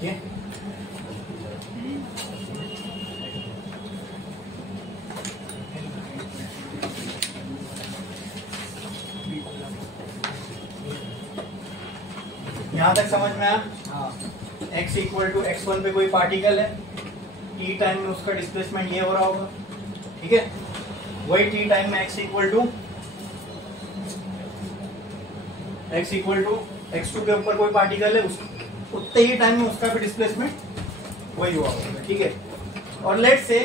देखिए यहां तक समझ में आया? हाँ। x इक्वल टू x1 पे कोई पार्टिकल है, t टाइम में उसका डिस्प्लेसमेंट ये हो रहा होगा, ठीक है। वही t टाइम में x इक्वल टू x2 के ऊपर कोई पार्टिकल है, उतने ही टाइम में उसका भी डिस्प्लेसमेंट वही हुआ होगा, ठीक है। और लेट से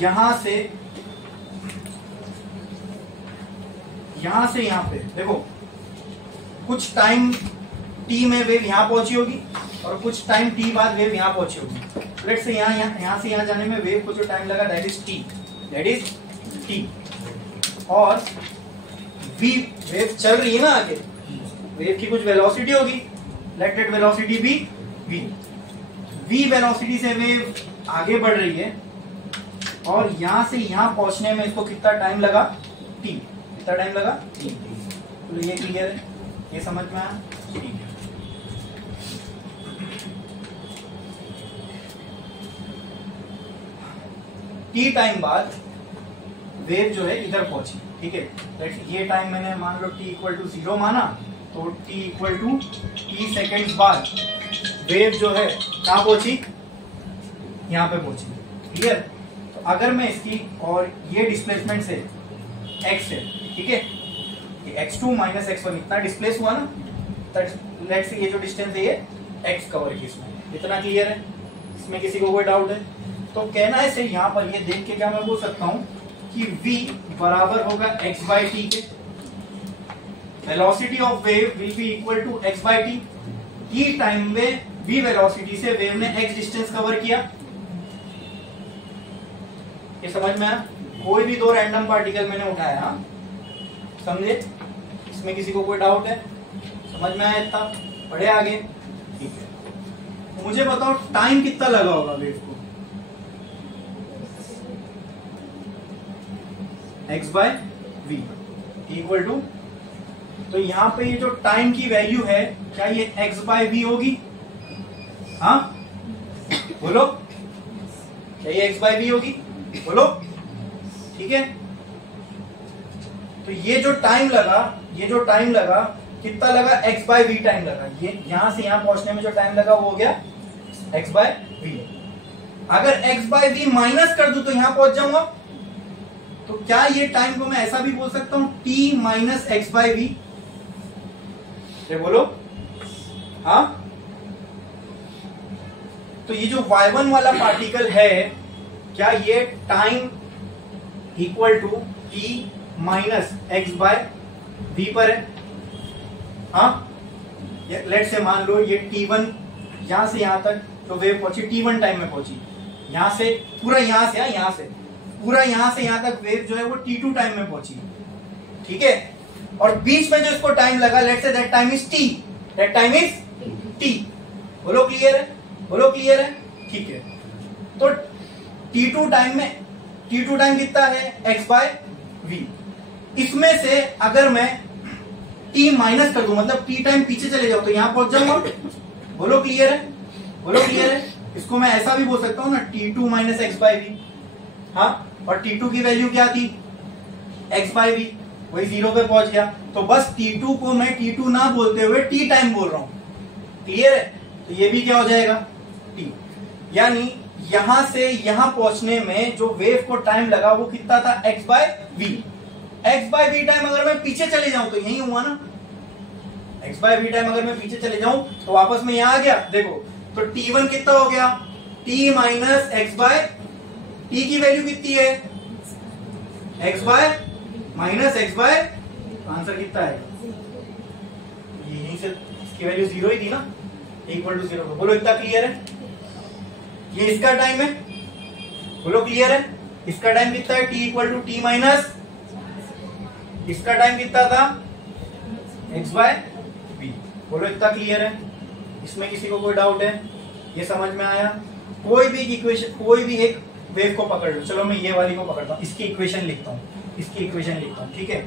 यहां से यहां पे देखो, कुछ टाइम t में वेव यहां पहुंची होगी और कुछ टाइम t बाद वेव यहां पहुंची होगी। लेट से यहां से यहां जाने में वेव को जो टाइम लगा दैट इज t और v वेव चल रही है ना आगे, वेव की कुछ वेलोसिटी होगी, let that velocity be v velocity से वेव आगे बढ़ रही है और यहां से यहां पहुंचने में इसको कितना टाइम लगा t, कितना टाइम लगा t। तो ये क्लियर है, ये समझ में आया? ठीक है। t टाइम बाद वेव जो है इधर पहुंची, ठीक है। ये टाइम मैंने मान लो t इक्वल टू 0 माना, तो t equal to t seconds बाद वेव जो है कहां पहुंची, यहां पे पहुंची, क्लियर। तो अगर मैं इसकी और ये डिस्प्लेसमेंट से x है, ठीक है, x2 माइनस x1 इतना डिस्प्लेस हुआ ना, लेट्स से ये जो डिस्टेंस है ये x कवर की, इसमें इतना क्लियर है, इसमें किसी को कोई डाउट है? तो कहना है से यहाँ पर ये देख के क्या मैं बोल सकता हूँ कि v बराबर होगा x बाई टी के, velocity of wave will be equal to x by t. t time में v वेलोसिटी से वेव ने x डिस्टेंस कवर किया, ये समझ में आया? कोई भी दो रैंडम पार्टिकल मैंने उठाया, समझे? इसमें किसी को कोई डाउट है? समझ में आया इतना? पढ़े आगे? ठीक है। मुझे बताओ टाइम कितना लगा होगा वेव को? x by v equal to, तो यहां पे ये जो टाइम की वैल्यू है क्या ये x बाय वी होगी? हाँ बोलो, क्या ये x बाय वी होगी? बोलो, ठीक है। तो ये जो टाइम लगा कितना लगा? x बाय वी टाइम लगा। ये यहां से यहां पहुंचने में जो टाइम लगा वो हो गया x बाय वी। अगर x बाय वी माइनस कर दूं तो यहां पहुंच जाऊंगा, तो क्या ये टाइम को मैं ऐसा भी बोल सकता हूं t minus x by v? बोलो, हाँ। तो ये जो y1 वाला पार्टिकल है, क्या ये time equal to t minus x by v पर है? हाँ, लेट से मान लो ये t1 यहां से यहां तक तो वेव पहुंची, t1 टाइम में पहुंची, यहां से पूरा यहां से पूरा यहां से यहां तक वेव जो है वो t2 टाइम में पहुंची, ठीक है। और बीच में जो इसको टाइम लगा, let's say that time is t। बोलो क्लियर है? बोलो क्लियर है? ठीक है। तो t2 टाइम कितना है? x by v. इसमें से अगर मैं t माइनस कर दूं, मतलब t टाइम पीछे चले जाओ तो यहां पहुंच जाऊंगा। बोलो क्लियर है? बोलो क्लियर है? इसको मैं ऐसा भी बोल सकता हूं ना, t2 minus x by we. हाँ, और t2 की वैल्यू क्या थी? x बाय वी, वही 0 पे पहुंच गया। तो बस t2 को मैं t2 ना बोलते हुए t टाइम बोल रहा हूं, क्लियर है? तो ये भी क्या हो जाएगा? t। यानी यहां से यहां पहुंचने में जो वेव को टाइम लगा वो कितना था? x by v. x by v time अगर मैं पीछे चले जाऊं तो यही हुआ ना, x बाय वी टाइम अगर मैं पीछे चले जाऊं तो वापस में यहां आ गया। देखो तो t1 कितना हो गया? t minus x by t की वैल्यू कितनी है? x by minus x by, answer कितना है? यहीं से इसकी वैल्यू 0 ही थी ना, इक्वल टू 0। बोलो इतना क्लियर है? ये इसका टाइम है, बोलो क्लियर है? इसका टाइम कितना है? t equal to t minus, इसका टाइम कितना था? x by v. बोलो इतना क्लियर है? इसमें किसी को कोई डाउट है? ये समझ में आया? कोई भी इक्वेशन, कोई भी एक वेव को पकड़ लो। चलो मैं ये वाली को पकड़ता हूँ, इसकी इक्वेशन लिखता हूँ, ठीक है।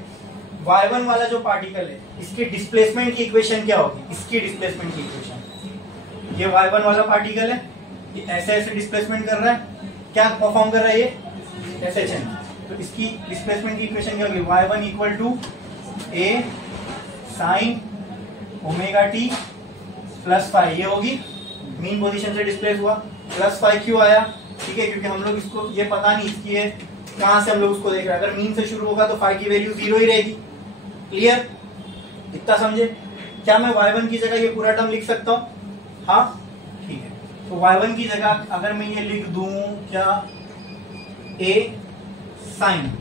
y1 वाला जो पार्टिकल है, इसके डिस्प्लेसमेंट की इक्वेशन क्या होगी? इसकी डिस्प्लेसमेंट की इक्वेशन ये y1 वाला पार्टिकल है, ये ऐसे ऐसे डिस्प्लेसमेंट कर रहा है, क्या परफॉर्म कर रहा है ये SHN। तो इसकी डिस्प्लेसमेंट की इक्वेशन क्या होगी, y1 equal to a sine omega t plus five, ये होगी मीन पोजीशन से डिस्प्लेस हुआ। प्लस फाइव क्यों आया, ठीक है, क्योंकि हम लोग इसको ये पता नहीं इसकी है कहां से हम लोग उसको देख रहे हैं। अगर मीन से शुरू होगा तो फाइव की वैल्यू 0 ही रहेगी। क्लियर, इतना समझे। क्या मैं y1 की जगह ये पूरा टर्म लिख सकता हूँ, हाँ ठीक है। तो y1 की जगह अगर मैं ये लिख दूं क्या, a sine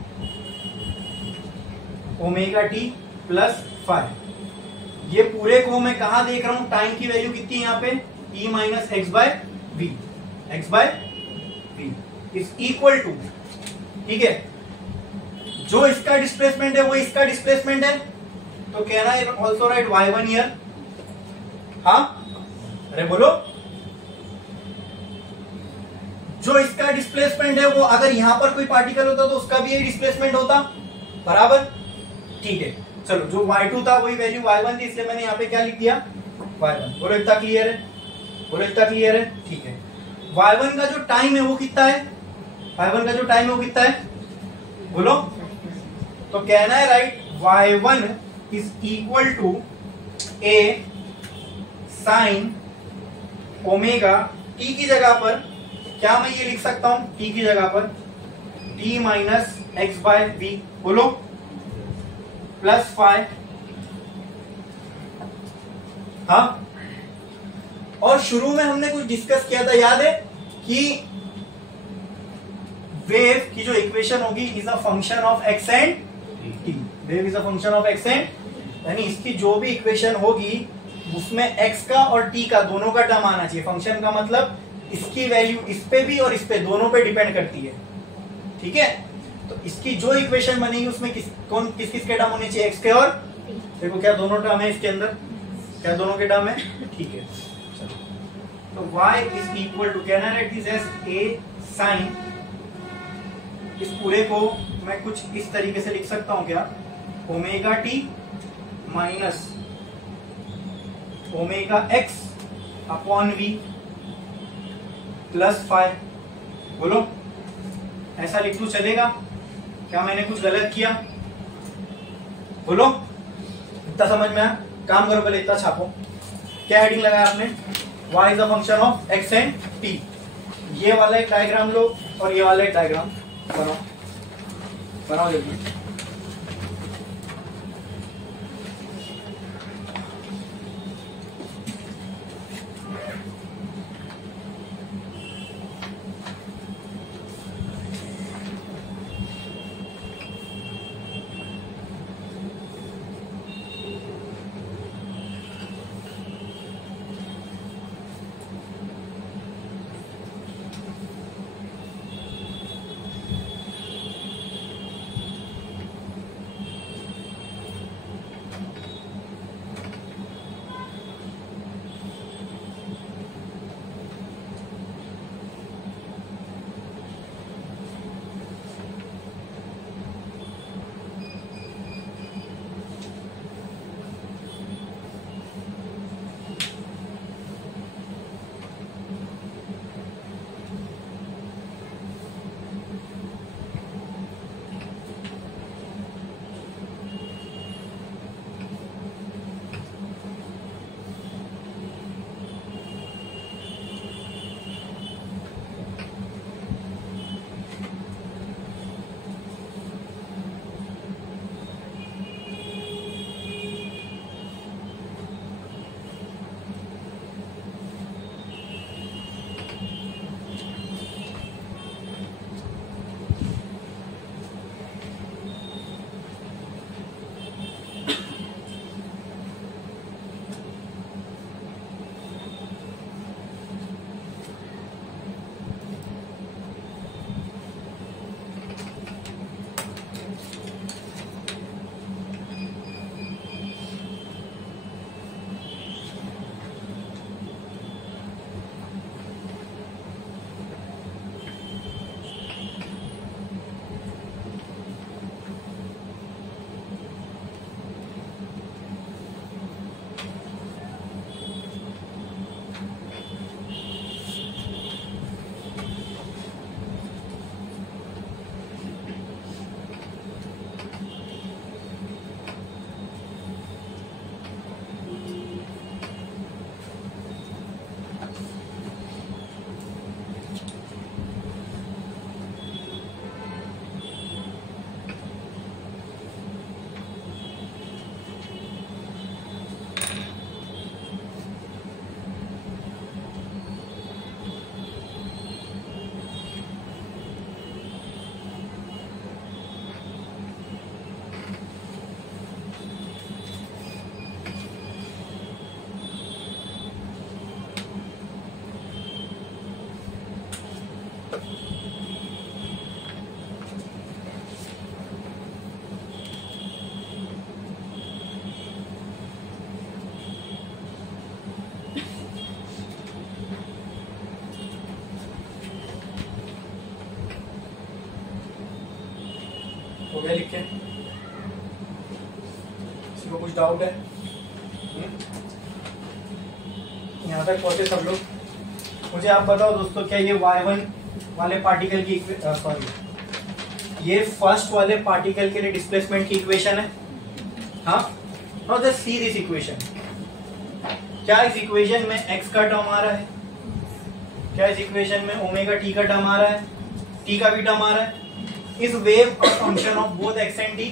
omega t plus five, ये पूरे को मैं कहा देख रहा हूं, टाइम की वैल्यू कितनी है यहाँ पे, e minus x by v, x by v is equal to, ठीक है, जो इसका डिस्प्लेसमेंट है वो इसका डिस्प्लेसमेंट है, तो कहना है ऑल्सो राइट y1 हियर, हाँ अरे बोलो, जो इसका डिस्प्लेसमेंट है वो अगर यहां पर कोई पार्टिकल होता तो उसका भी यही डिस्प्लेसमेंट होता, बराबर, ठीक है। चलो जो y2 था वही वैल्यू y1 थी, इसलिए मैंने यहाँ पे क्या लिख दिया y1। बोलो इतना क्लियर है, बोलो इतना क्लियर है, ठीक है। y1 का जो टाइम है वो कितना है, y1 का जो टाइम है वो कितना है, बोलो, तो कहना है right y1 is equal to a sine omega t की जगह पर क्या मैं ये लिख सकता हूं, t की जगह पर t minus x by v, बोलो प्लस फाइव, हाँ। और शुरू में हमने कुछ डिस्कस किया था, याद है कि वेव की जो इक्वेशन होगी is a function of x and T, wave is a function of x and, यानी इसकी जो भी इक्वेशन होगी उसमें x का और t का दोनों का टर्म आना चाहिए। फंक्शन का मतलब इसकी वैल्यू इस पे भी और इस पे दोनों पे डिपेंड करती है, ठीक है। तो इसकी जो इक्वेशन बनेगी उसमें किस के टर्म होने चाहिए, x के और, देखो क्या दोनों टर्म है इसके अंदर, क्या दोनों के टर्म है, ठीक है। तो y इज इक्वल टू, कहना है दिस एज a साइन, इस पूरे को मैं कुछ इस तरीके से लिख सकता हूं क्या, omega T minus omega x upon v plus five, बोलो ऐसा लिख दूं चलेगा, क्या मैंने कुछ गलत किया, बोलो, इतना समझ में आया। काम करो पहले इतना छापो, क्या हेडिंग लगाया आपने, y is the function of x and t। ये वाला एक डायग्राम लो और ये वाला एक डायग्राम बनाओ, बनाओ जल्दी। हो गया लिख के? किसी को कुछ डाउट है? यहाँ तक पहुंचे सब लोग? मुझे आप बताओ दोस्तों, क्या ये y1 वाले पार्टिकल की सॉरी ये फर्स्ट वाले पार्टिकल के लिए डिस्प्लेसमेंट की इक्वेशन है? हाँ, now just see this equation. क्या इस इक्वेशन में x का टर्म आ रहा है? क्या इस इक्वेशन में ओमेगा t का टर्म आ रहा है? t का भी टर्म आ रहा है? इस वेव और function of both x and t,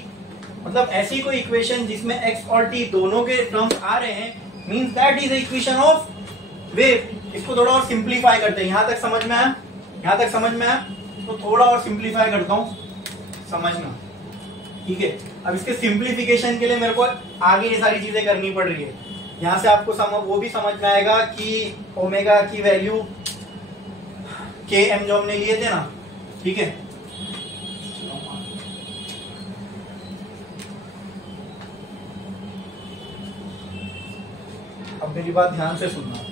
मतलब ऐसी कोई इक्वेशन जिसमें x और t दोनों के टर्म्स आ रहे हैं, means that is equation of wave. इसको थोड़ा और सिंप्लीफाई करते हैं। यहां तक समझ में आया? यहां तक समझ में आया? तो थोड़ा और सिंप्लीफाई करता हूं, समझना, ठीक है? अब इसके सिंप्लीफिकेशन के लिए मेरे को आगे ये सारी चीजें करनी पड़ रही है। यहां से आपको वो भी समझ में आएगा कि ओमेगा की वैल्यू km जो हमने लिए थे ना, ठीक है? अब मेरी बात ध्यान से सुनना।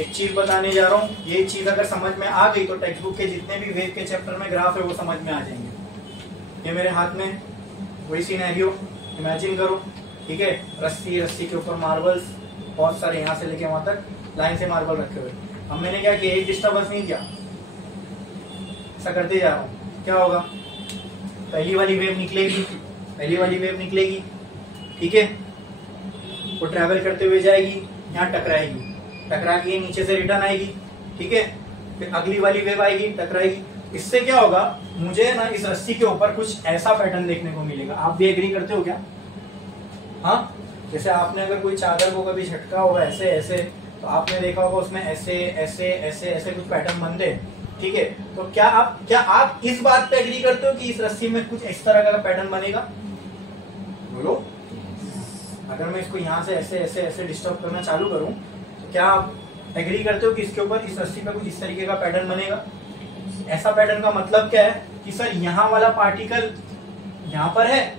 एक चीज बताने जा रहा हूँ, ये चीज अगर समझ में आ गई तो टेक्स्ट बुक के जितने भी वेव के चैप्टर में ग्राफ है वो समझ में आ जाएंगे। ये मेरे हाथ में वही सिनेरियो इमेजिन करो, ठीक है? रस्सी के ऊपर मार्बल्स बहुत सारे, यहाँ से लेके वहां तक लाइन से मार्बल रखे हुए। अब मैंने क्या किया, एक डिस्टर्बेंस नहीं किया, ऐसा करते जा रहा हूँ। क्या होगा? पहली वाली वेव निकलेगी, ठीक है? वो ट्रैवल करते हुए जाएगी, यहाँ टकराएगी, टकरा के नीचे से रिटर्न आएगी, ठीक है? फिर अगली वाली वेव आएगी, टकराएगी। इससे क्या होगा, मुझे ना इस रस्सी के ऊपर कुछ ऐसा पैटर्न देखने को मिलेगा। आप भी एग्री करते हो क्या? हाँ, जैसे आपने अगर कोई चादर को कभी झटका होगा ऐसे ऐसे, तो आपने देखा होगा उसमें ऐसे ऐसे ऐसे ऐसे कुछ पैटर्न बनते हैं, ठीक है? तो क्या आप इस बात पे एग्री करते हो कि इस रस्सी में कुछ इस तरह का पैटर्न बनेगा? बोलो। अगर मैं इसको यहाँ से ऐसे ऐसे ऐसे डिस्टर्ब करना चालू करूं, तो क्या आप एग्री करते हो कि इसके ऊपर इस रस्सी पे कुछ इस तरीके का पैटर्न बनेगा? ऐसा पैटर्न का मतलब क्या है कि सर यहाँ वाला पार्टिकल यहाँ पर है,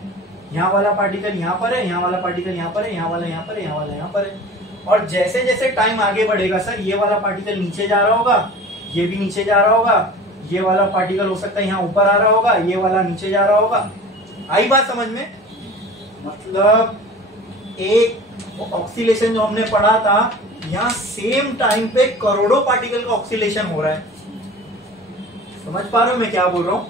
यहाँ वाला पार्टिकल यहाँ पर है, यहाँ वाला पार्टिकल यहाँ पर है, यहाँ वाला यहाँ पर है, यहाँ वाला यहाँ पर है। और जैसे जैसे टाइम आगे बढ़ेगा सर, ये वाला पार्टिकल नीचे जा रहा होगा, ये भी नीचे जा रहा होगा, ये वाला पार्टिकल हो सकता है यहाँ ऊपर आ रहा होगा, ये वाला नीचे जा रहा होगा। आई बात समझ में? मतलब एक ऑक्सीलेशन जो हमने पढ़ा था, यहाँ सेम टाइम पे करोड़ों पार्टिकल का ऑक्सीलेशन हो रहा है। समझ पा रहे हो मैं क्या बोल रहा हूँ?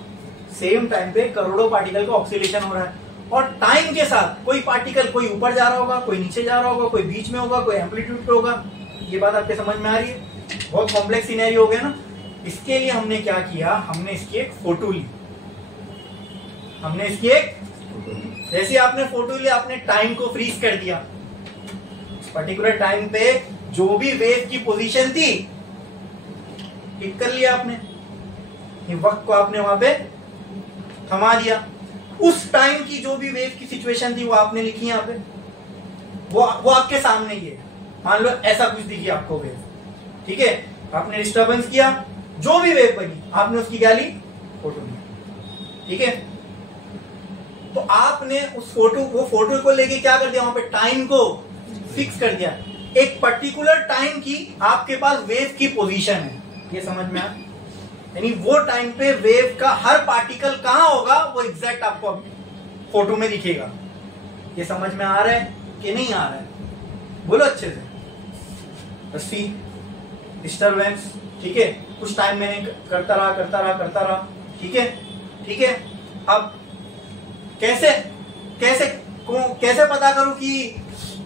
सेम टाइम पे करोड़ों पार्टिकल का ऑक्सीलेशन हो रहा है, और टाइम के साथ कोई पार्टिकल कोई ऊपर जा रहा होगा, कोई नीचे जा रहा होगा, कोई बीच में होगा, कोई एम्पलीट्यूड पे होगा। ये बात आपके समझ में आ रही है? बहुत कॉम्प्लेक्स सिनेरियो हो गया ना। इसके लिए हमने क्या किया, हमने इसकी एक फोटो ली। जैसे आपने फोटो ली, आपने टाइम को फ्रीज कर दिया। पर्टिकुलर टाइम पे जो भी वेव की पोजीशन थी ठीक कर लिया आपने, ये वक्त को आपने वहां पे थमा दिया। उस टाइम की जो भी वेव की सिचुएशन थी वो आपने लिखी यहाँ पे, वो आपके सामने ही है। मान लो ऐसा कुछ दिखी आपको वेव, ठीक है? आपने डिस्टर्बेंस किया, जो भी वेव बनी आपने उसकी क्या ली, फोटो ली, ठीक है? तो आपने वो फोटो को लेके क्या कर दिया, वहां पे टाइम को फिक्स कर दिया। एक पर्टिकुलर टाइम की आपके पास वेव की पोजीशन है, ये समझ में आया? यानी वो टाइम पे वेव का हर पार्टिकल कहां होगा वो एग्जैक्ट आपको फोटो में दिखेगा। ये समझ में आ रहा है कि नहीं आ रहा है? बोलो अच्छे से। रस्सी, डिस्टर्बेंस, ठीक है? कुछ टाइम मैंने करता रहा, ठीक है? अब कैसे पता करूं कि,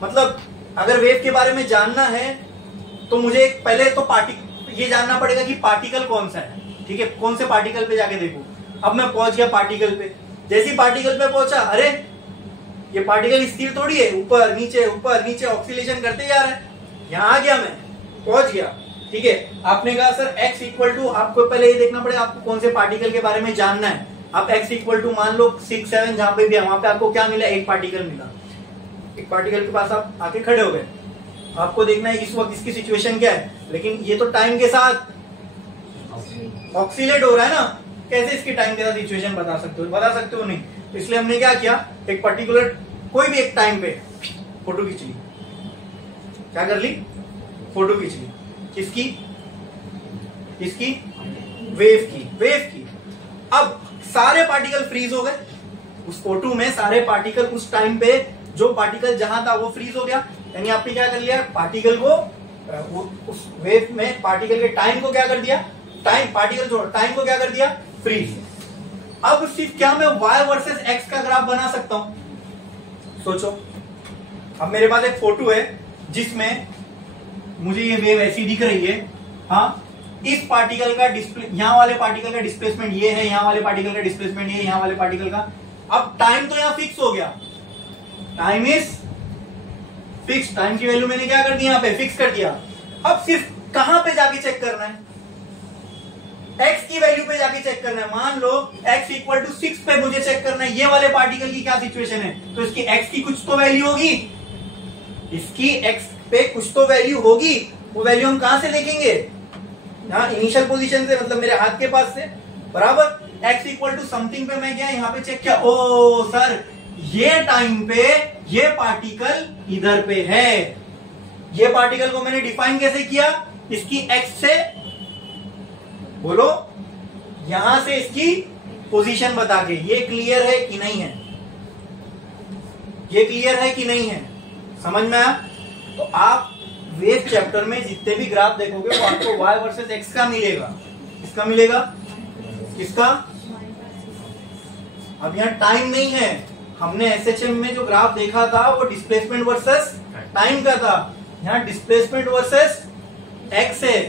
मतलब अगर वेव के बारे में जानना है तो मुझे पहले तो ये जानना पड़ेगा कि पार्टिकल कौन सा है, ठीक है? कौन से पार्टिकल पे जाके देखूं। अब मैं पहुंच गया पार्टिकल पे, जैसी पार्टिकल पे पहुंचा, अरे ये पार्टिकल स्थिर थोड़ी है, ऊपर नीचे ऑक्सीलेशन करते जा रहा है। यहां आ गया, मैं पहुंच गया, ठीक है? आपने कहा सर x इक्वल टू, आपको पहले ये देखना पड़ेगा आपको कौन से पार्टिकल के बारे में जानना है। आप x इक्वल टू मान लो 6 7 जहां पे भी है, वहां पे आपको क्या मिला, एक पार्टिकल मिला। एक पार्टिकल के पास आप आके खड़े हो गए, आपको देखना है इस वक्त इसकी सिचुएशन क्या है। लेकिन ये तो टाइम के साथ ऑक्सीलेट हो रहा है ना, कैसे इसकी टाइम के साथ सिचुएशन बता सकते हो नहीं। तो इसलिए हमने क्या किया, एक पर्टिकुलर कोई भी एक टाइम पे फोटो खींच ली। क्या कर ली? फोटो खींच ली। किसकी? इसकी वेव की। अब सारे पार्टिकल फ्रीज हो गए उस फोटो में, सारे पार्टिकल उस टाइम पे जो पार्टिकल जहां था वो फ्रीज हो गया। यानी आपने क्या कर लिया, पार्टिकल को उस वेव में पार्टिकल के टाइम को क्या कर दिया, टाइम को क्या कर दिया, फ्रीज। अब सिर्फ क्या मैं y वर्सेस x का ग्राफ बना सकता हूं? सोचो, अब मेरे पास एक फोटो है जिसमें मुझे ये वेव ऐसी दिख रही है। हाँ, इस पार्टिकल का यहां वाले पार्टिकल का डिस्प्लेसमेंट ये है, यहां वाले पार्टिकल का डिस्प्लेसमेंट ये, यहां वाले पार्टिकल का। अब टाइम तो यहां फिक्स हो गया, टाइम इज फिक्स, टाइम की वैल्यू मैंने क्या कर दी, यहां पे फिक्स कर दिया। अब सिर्फ कहां पे जाके चेक करना है, x की वैल्यू पे जाके चेक करना है। मान लो x इक्वल टू 6 पे मुझे चेक करना है ये वाले पार्टिकल की क्या सिचुएशन है, तो इसकी x की कुछ तो वैल्यू होगी, इसकी x पे कुछ तो वैल्यू होगी। वो वैल्यू हम कहां से देखेंगे, यहाँ इनिशियल पोजीशन से, मतलब मेरे हाथ के पास से, बराबर। x इक्वल टू समथिंग पे मैं गया, यहाँ पे चेक किया, ओ सर ये टाइम पे ये पार्टिकल इधर पे है। ये पार्टिकल को मैंने डिफाइन कैसे किया, इसकी x से, बोलो, यहां से इसकी पोजीशन बता के। ये क्लियर है कि नहीं है, ये क्लियर है कि नहीं है, समझ में आया? तो आप वेव चैप्टर में जितने भी ग्राफ देखोगे वो आपको y वर्सेस x का मिलेगा। किसका मिलेगा, किसका? अब यहाँ टाइम नहीं है, हमने एसएचएम में जो ग्राफ देखा था वो डिस्प्लेसमेंट वर्सेस टाइम का था। यहाँ डिस्प्लेसमेंट वर्सेस x है।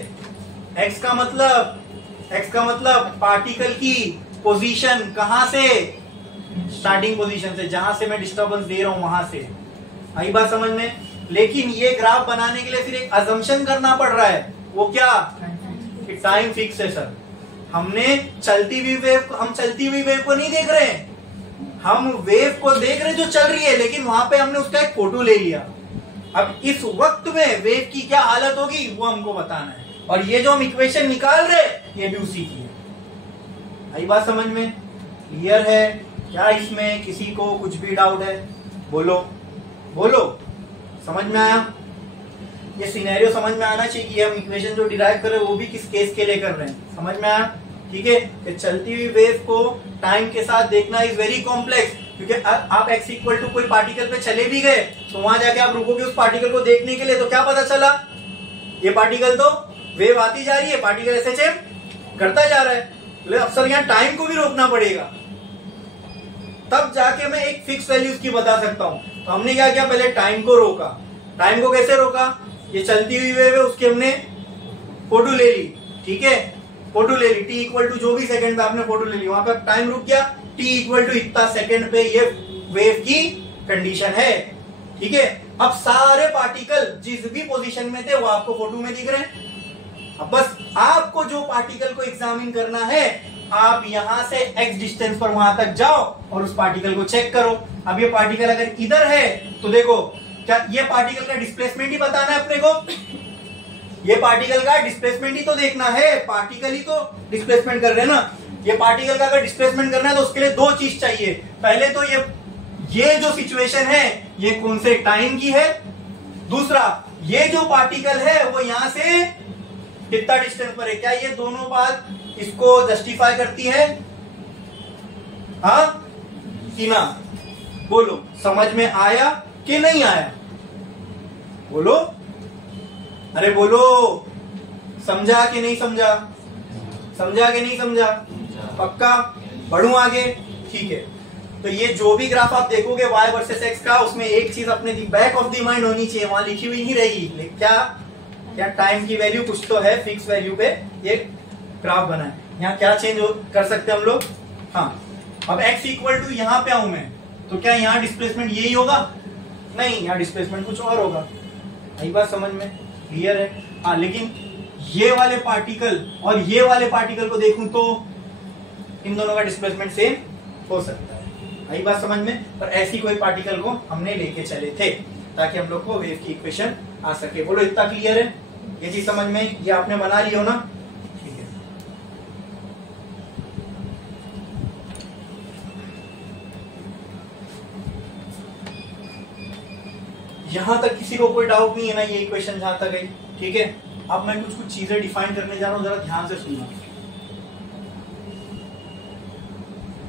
x का मतलब पार्टिकल की पोजीशन, कहां से, स्टार्टिंग पोजीशन से, जहां से मैं डिस्टर्बेंस दे रहा हूं वहां से। आई बात समझ में? लेकिन ये ग्राफ बनाने के लिए फिर एक अजम्पशन करना पड़ रहा है, वो क्या, कि टाइम फिक्स है सर। हमने चलती हुई वेव को नहीं देख रहे हैं, हम वेव को देख रहे जो चल रही है, लेकिन वहां पे हमने उसका एक फोटो ले लिया। अब इस वक्त में वेव की क्या हालत होगी वो हमको बताना है, और ये जो हम इक्वेशन निकाल रहे ये भी उसी की है। आई बात समझ में? क्लियर है क्या? इसमें किसी को कुछ भी डाउट है? बोलो, समझ में आया? ये सिनेरियो समझ में आना चाहिए कि हम इक्वेशन जो डिराइव कर रहे हैं वो भी किस केस के लिए कर रहे हैं, समझ में आया? ठीक है, कि चलती हुई वेव को टाइम के साथ देखना इज वेरी कॉम्प्लेक्स, क्योंकि आप x इक्वल टू कोई पार्टिकल पे चले भी गए तो वहां जाके आप रुकोगे उस पार्टिकल को देखने के लिए, तो क्या पता चला, ये पार्टिकल तो वेव आती जा रही है, पार्टिकल एसएचएम करता जा रहा है, तो अक्सर यहाँ टाइम को भी रोकना पड़ेगा, तब जाके मैं एक फिक्स वैल्यू की बता सकता हूं। तो हमने क्या किया, पहले टाइम को रोका। टाइम को कैसे रोका, ये चलती हुई वेव है उसकी हमने फोटो ले ली, ठीक है, फोटो ले ली, t इक्वल टू जो भी सेकंड पे आपने फोटो ले ली, वहां पे टाइम रुक गया, t इक्वल टू इतना सेकंड पे ये वेव की कंडीशन है, ठीक है। अब सारे पार्टिकल जिस भी पोजीशन में थे वो आपको फोटो में दिख रहे हैं। अब बस आपको जो पार्टिकल को एग्जामिन करना है, आप यहां से x डिस्टेंस पर वहां तक जाओ और उस पार्टिकल को चेक करो। अब ये पार्टिकल अगर इधर है तो देखो, क्या ये पार्टिकल का डिस्प्लेसमेंट ही बताना है अपने को, ये पार्टिकल का डिस्प्लेसमेंट ही तो देखना है, पार्टिकल ही तो डिस्प्लेसमेंट कर रहे हैं ना। ये पार्टिकल का अगर डिस्प्लेसमेंट करना है तो उसके लिए दो चीज चाहिए, पहले तो ये जो सिचुएशन है ये कौन से टाइम की है, दूसरा ये जो पार्टिकल है वो यहां से कितना डिस्टेंस पर है, क्या ये दोनों बात इसको जस्टिफाई करती है, हाँ कि ना? बोलो, समझ में आया कि नहीं आया? बोलो, अरे बोलो, समझा कि नहीं समझा? समझा कि नहीं समझा? पक्का? बढ़ू आगे? ठीक है। तो ये जो भी ग्राफ आप देखोगे y वर्सेस x का, उसमें एक चीज अपने बैक ऑफ द माइंड होनी चाहिए, वहां लिखी हुई नहीं रहेगी, क्या टाइम की वैल्यू कुछ तो है, फिक्स वैल्यू पे ये ग्राफ बना है। यहाँ क्या चेंज कर सकते हैं हम लोग? हाँ, अब x इक्वल टू यहाँ पे आऊं मैं, तो क्या यहाँ डिस्प्लेसमेंट यही होगा? नहीं, यहाँ डिस्प्लेसमेंट कुछ और होगा। यही बात समझ में क्लियर है? हाँ, लेकिन ये वाले पार्टिकल और ये वाले पार्टिकल को देखूं तो इन दोनों का डिस्प्लेसमेंट सेम हो सकता है। यही बात समझ में? पर ऐसी कोई पार्टिकल को हमने लेके चले थे ताकि हम लोग को वेव की इक्वेशन आ सके। बोलो, इतना क्लियर है? ये चीज समझ में, ये आपने बना लिया हो ना? ठीक है। यहां तक किसी को कोई डाउट नहीं है ना, ये इक्वेशन जहां तक है, ठीक है। अब मैं कुछ कुछ चीजें डिफाइन करने जा रहा हूं, जरा ध्यान से सुनना।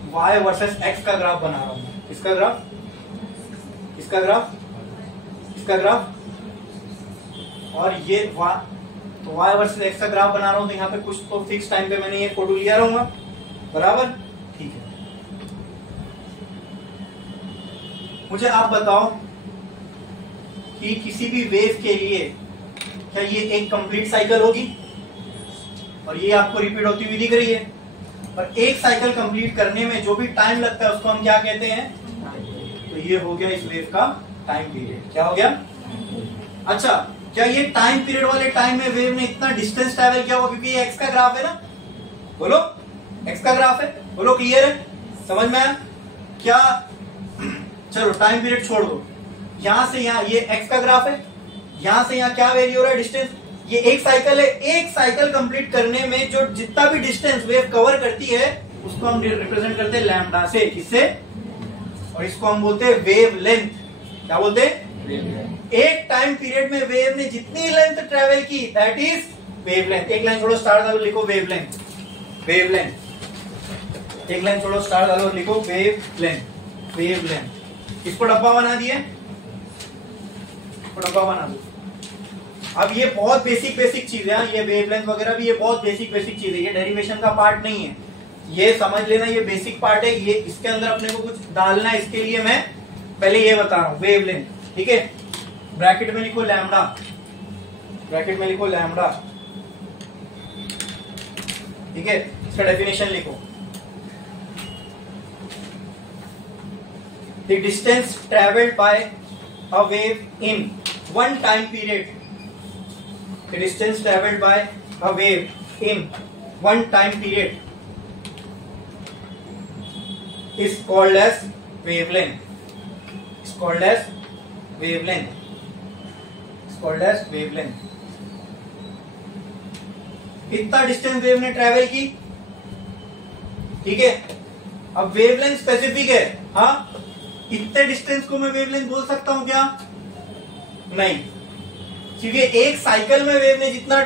y वर्सेस x का ग्राफ बना रहा हूं, इसका ग्राफ, इसका ग्राफ, इसका ग्राफ, और ये y, तो y वर्सेस x का ग्राफ बना रहा हूं, तो यहाँ पे कुछ तो फिक्स टाइम पे मैंने ये फोटो लिया रहूंगा, बराबर, ठीक है। मुझे आप बताओ कि किसी भी वेव के लिए क्या ये एक कंप्लीट साइकिल होगी, और ये आपको रिपीट होती हुई दिख रही है, और एक साइकिल कंप्लीट करने में जो भी टाइम लगता है उसको हम क्या कहते हैं, तो ये हो गया इस वेव का टाइम पीरियड। क्या हो गया? अच्छा, क्या ये टाइम पीरियड वाले टाइम में वेव ने इतना डिस्टेंस ट्रैवल किया होगा, क्योंकि ये एक्स का ग्राफ है ना, बोलो एक्स का ग्राफ है, बोलो क्लियर है, समझ में आया क्या? चलो टाइम पीरियड छोड़ दो, यहां से यहां ये एक्स का ग्राफ है, यहां से यहां क्या वेरी हो रहा है, डिस्टेंस, ये एक साइकिल है, एक साइकिल कंप्लीट करने में जो जितना भी डिस्टेंस वेव कवर करती है उसको हम रिप्रेजेंट करते हैं लैम्डा से, किससे, और इसको हम बोलते हैं वेव लेंथ। क्या बोलते हैं? एक टाइम पीरियड में वेव ने जितनी लेंथ ट्रेवल की दैट इज वेव लेंथ। एक लाइन छोड़ो स्टार डालो, लिखो वेव लेंथ, वेव लेंथ, एक लाइन छोड़ो स्टार डालो, लिखो वेव लेंथ, वेव लेंथ। इसको डब्बा बना दिए, डब्बा बना दो। अब ये बहुत बेसिक चीज है, ये वेवलेंथ वगैरह भी ये बहुत बेसिक चीज है, ये डेरिवेशन का पार्ट नहीं है, ये समझ लेना, ये बेसिक पार्ट है, ये इसके अंदर अपने को कुछ डालना है, इसके लिए मैं पहले ये बता रहा हूं वेवलेंथ, ठीक है। ब्रैकेट में लिखो लैम्डा, ब्रैकेट में लिखो लैम्डा, ठीक है, इसका डेफिनेशन लिखो। The distance travelled by a wave in one time period, the distance traveled by a wave in one time period is called as wavelength, is called as wavelength, is called as wavelength। कितना distance wave ने travel की, ठीक है। अब wavelength specific है, हाँ, इतने distance को मैं वेवलेंथ बोल सकता हूं क्या? नहीं, क्योंकि एक साइकिल में वेव ने जितना